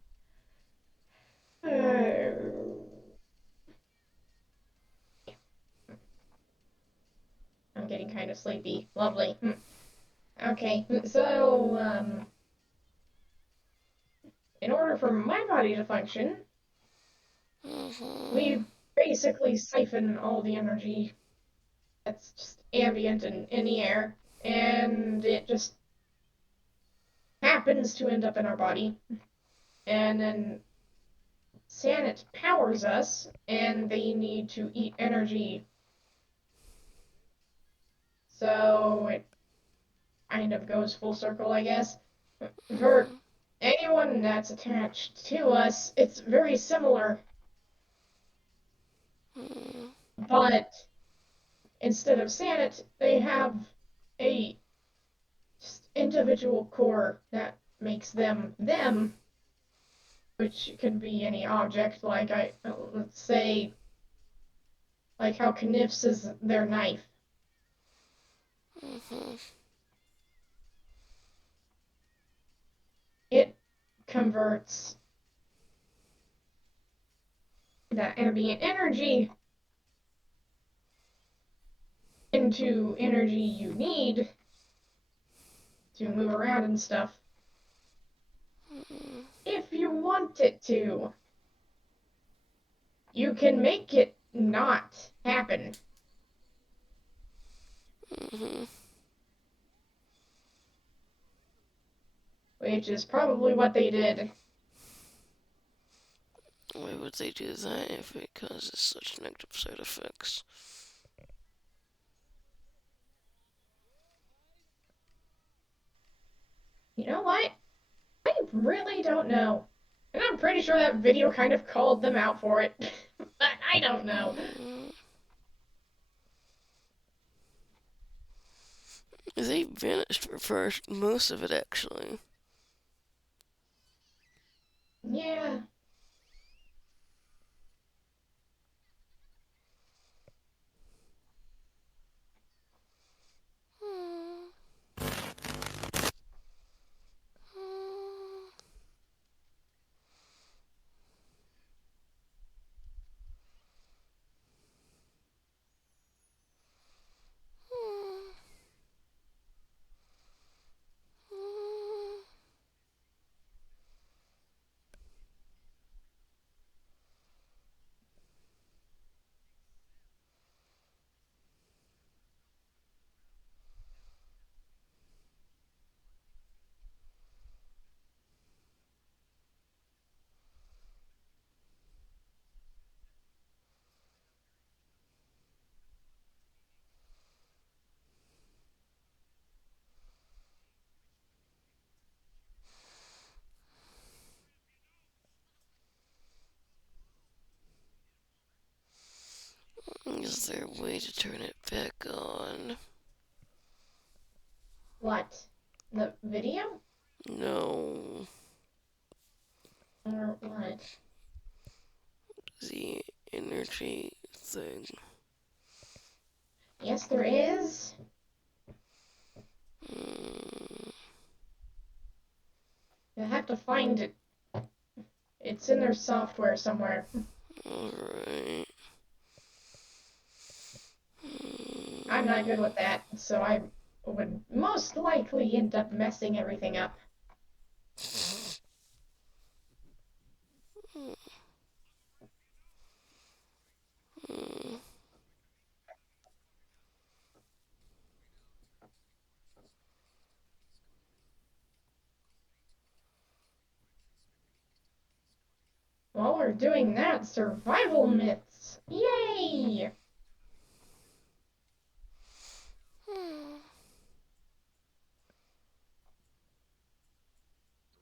I'm getting kind of sleepy. Lovely. Okay, so, in order for my body to function, we basically siphon all the energy that's just ambient and in the air, and it just happens to end up in our body. And then Sanit powers us, and they need to eat energy. So it kind of goes full circle, I guess. For anyone that's attached to us, it's very similar, but instead of Sanit, they have a just individual core that makes them them, which can be any object, like let's say, like how Knif's is their knife. It converts that ambient energy into energy you need to move around and stuff. If you want it to, you can make it not happen. Which is probably what they did. Why would they do that if it causes such negative side effects? You know what? I really don't know. And I'm pretty sure that video kind of called them out for it. But I don't know. They vanished for first most of it actually. Yeah. Is there a way to turn it back on? What? The video? No. Or what? The energy thing. Yes, there is. You'll have to find it. It's in their software somewhere. Alright. I'm not good with that, so I would most likely end up messing everything up. While we're doing that, survival myths. Yay!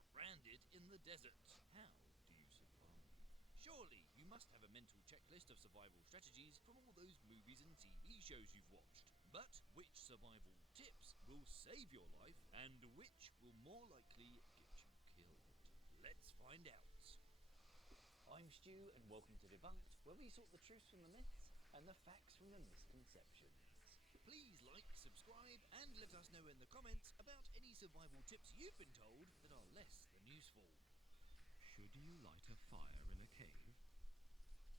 Stranded in the desert. How do you survive? Surely you must have a mental checklist of survival strategies from all those movies and TV shows you've watched. But which survival tips will save your life and which will more likely get you killed? Let's find out. I'm Stu, and welcome to Debunked, where we sort the truths from the myths and the facts from the misconceptions. Please like, subscribe, and let us know in the comments about any survival tips you've been told that are less than useful. Should you light a fire in a cave?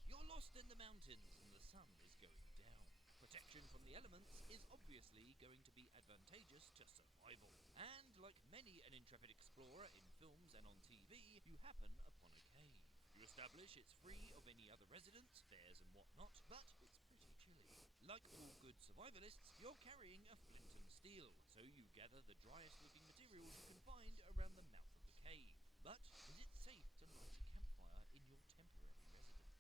You're lost in the mountains and the sun is going down. Protection from the elements is obviously going to be advantageous to survival. And like many an intrepid explorer in films and on TV, you happen upon a cave. You establish it's free of any other residents, stairs and whatnot, but it's pretty chilly. Like all good survivalists, you're carrying a flint and steel, so you gather the driest looking materials you can find around the mouth of the cave. But is it safe to light a campfire in your temporary residence?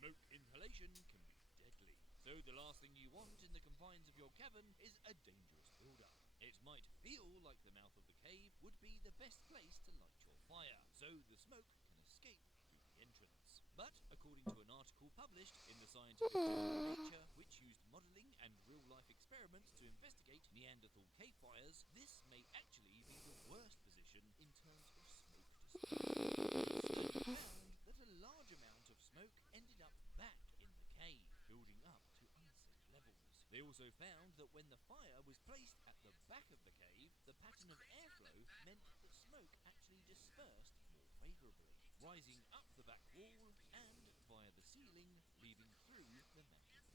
Smoke inhalation can be deadly, so the last thing you want in the confines of your cavern is a dangerous buildup. It might feel like the mouth of the cave would be the best place to light your fire, so the smoke can escape through the entrance. But according to an article published in the scientific journal Nature, which used modelling and real-life experiments to investigate Neanderthal cave fires, this may actually be the worst position in terms of smoke dispersal. The study found that a large amount of smoke ended up back in the cave, building up to unsafe levels. They also found that when the fire was placed at the back of the cave, the pattern of airflow meant that smoke actually dispersed more favourably, rising up the back wall and via the ceiling, leaving through the mouth of the cave.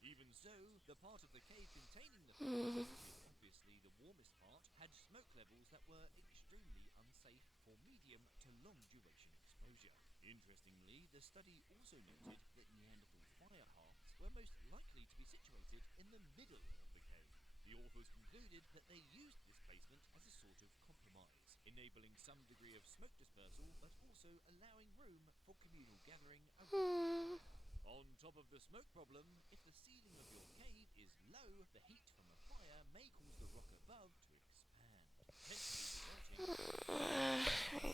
Even so, the part of the cave containing the fire, which is obviously the warmest part, had smoke levels that were extremely unsafe for medium to long duration exposure. Interestingly, the study also noted that Neanderthal fire hearths were most likely to be situated in the middle of the cave. The authors concluded that they used this placement as a sort of compromise, enabling some degree of smoke dispersal, but also allowing room for communal gathering around. On top of the smoke problem, if the ceiling of your cave is low, the heat from the fire may cause the rock above to expand, potentially resulting in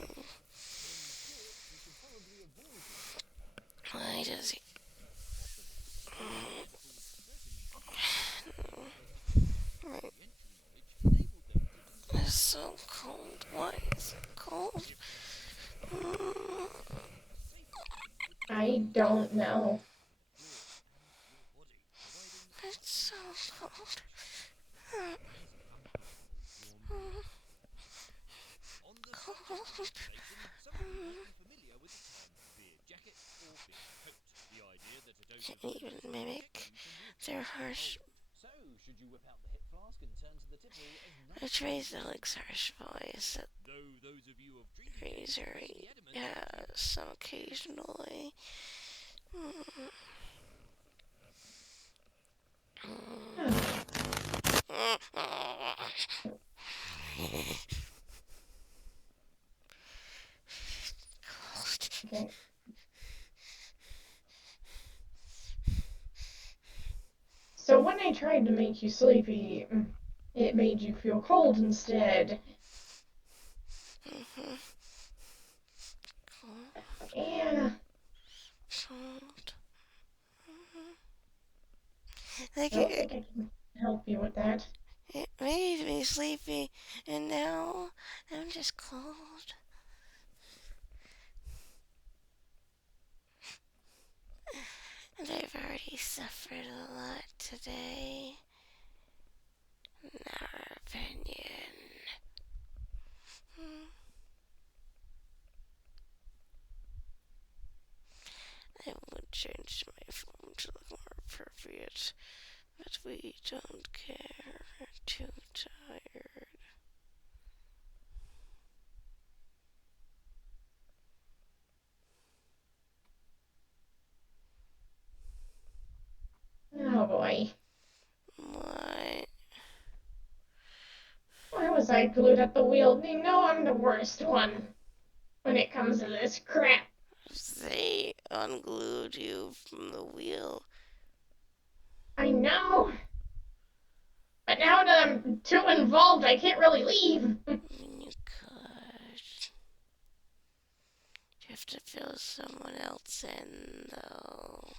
so cold? Why is it cold? I don't know. It's so cold. On the subject of insulation, some of you might be familiar with the term beard jacket or beard coat. The idea that a dose of Can't even insulation will protect mimic you can be their extremely harsh cold. So, should you whip out the hip flask and turn to the tipple as nice Trace Alex harsh voice that though those of you of drinking age Razor face the elements has some occasionally. Okay. So when I tried to make you sleepy, it made you feel cold instead. Yeah. Cold. I Like don't think I can help you with that. it made me sleepy, and now I'm just cold. And I've already suffered a lot today. In our opinion. I would change my form to look more appropriate, but we don't care. We're too tired. Oh boy. What? Why was I glued at the wheel? You know I'm the worst one when it comes to this crap. They unglued you from the wheel. I know. But now that I'm too involved, I can't really leave. I mean, you could. You have to fill someone else in, though.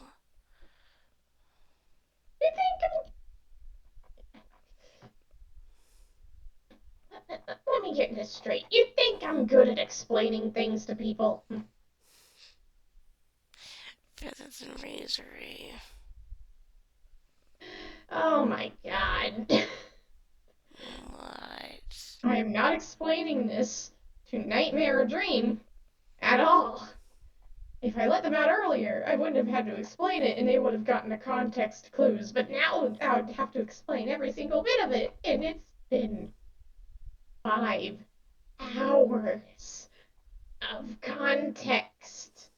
You think Let me get this straight. You think I'm good at explaining things to people? Better than Razory. Oh my god. What? I am not explaining this to Nightmare or Dream at all. If I let them out earlier, I wouldn't have had to explain it and they would have gotten the context clues. But now I would have to explain every single bit of it, and it's been 5 hours of context.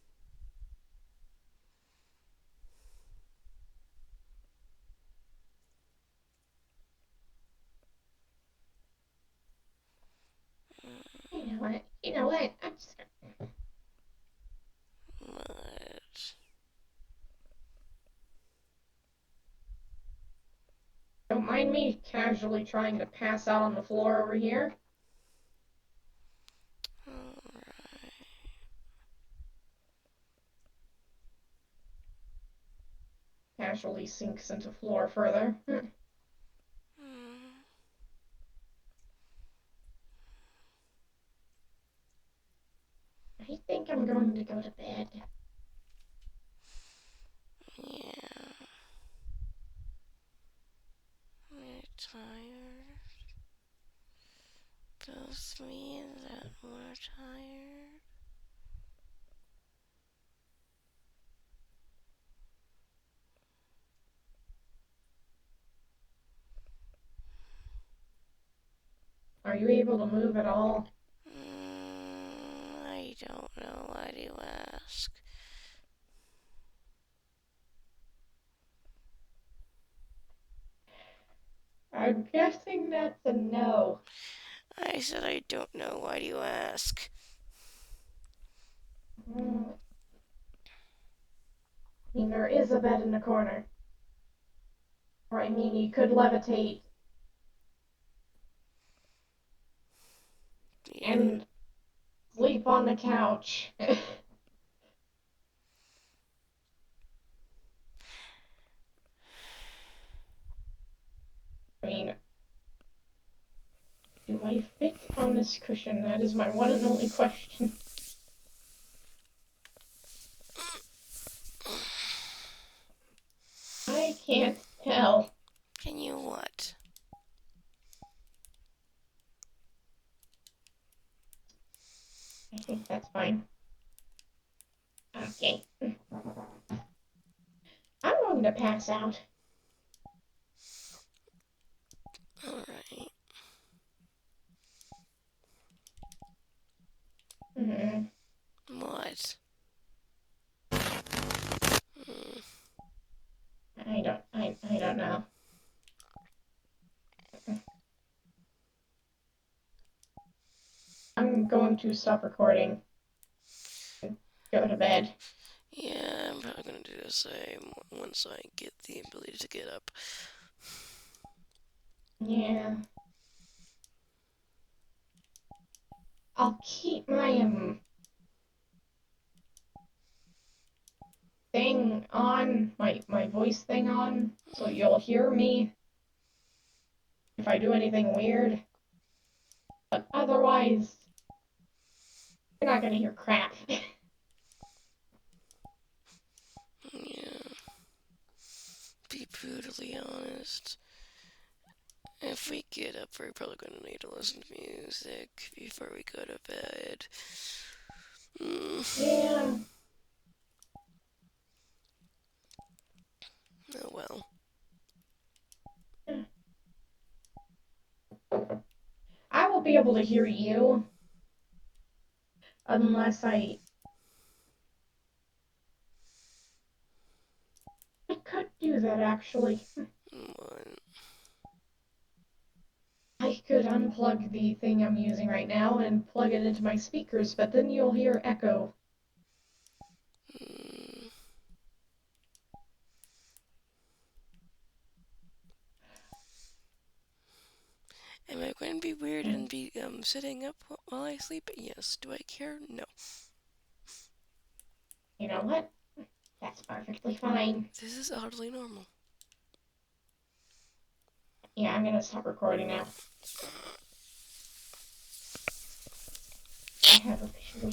You know what? You know what? I'm just gonna. What? Don't mind me casually trying to pass out on the floor over here. Alright. Casually sinks into floor further. I think I'm going to go to bed. Yeah. You're tired. Both me and that more tired. Are you able to move at all? I don't know. Why do you ask? I'm guessing that's a no. I said I don't know. Why do you ask? I mean, there is a bed in the corner. Or, I mean, you could levitate Yeah. and sleep on the couch. I mean, do I fit on this cushion? That is my one and only question. I can't tell. Can you what? I think that's fine. Okay. I'm going to pass out. Alright. Mm, What? Mm, I don't know. I'm going to stop recording. Go to bed. yeah, I'm probably gonna do the same once I get the ability to get up. Yeah. I'll keep my thing on, my voice thing on, so you'll hear me if I do anything weird. But otherwise, you're not gonna hear crap. Yeah. Be brutally honest. If we get up, we're probably gonna need to listen to music before we go to bed. Yeah. Oh well. I will be able to hear you unless I could do that actually. What? I could unplug the thing I'm using right now and plug it into my speakers, but then you'll hear echo. Mm, am I going to be weird and be sitting up while I sleep? Yes. Do I care? No. You know what? That's perfectly fine. This is oddly normal. Yeah, I'm gonna stop recording now. I have officially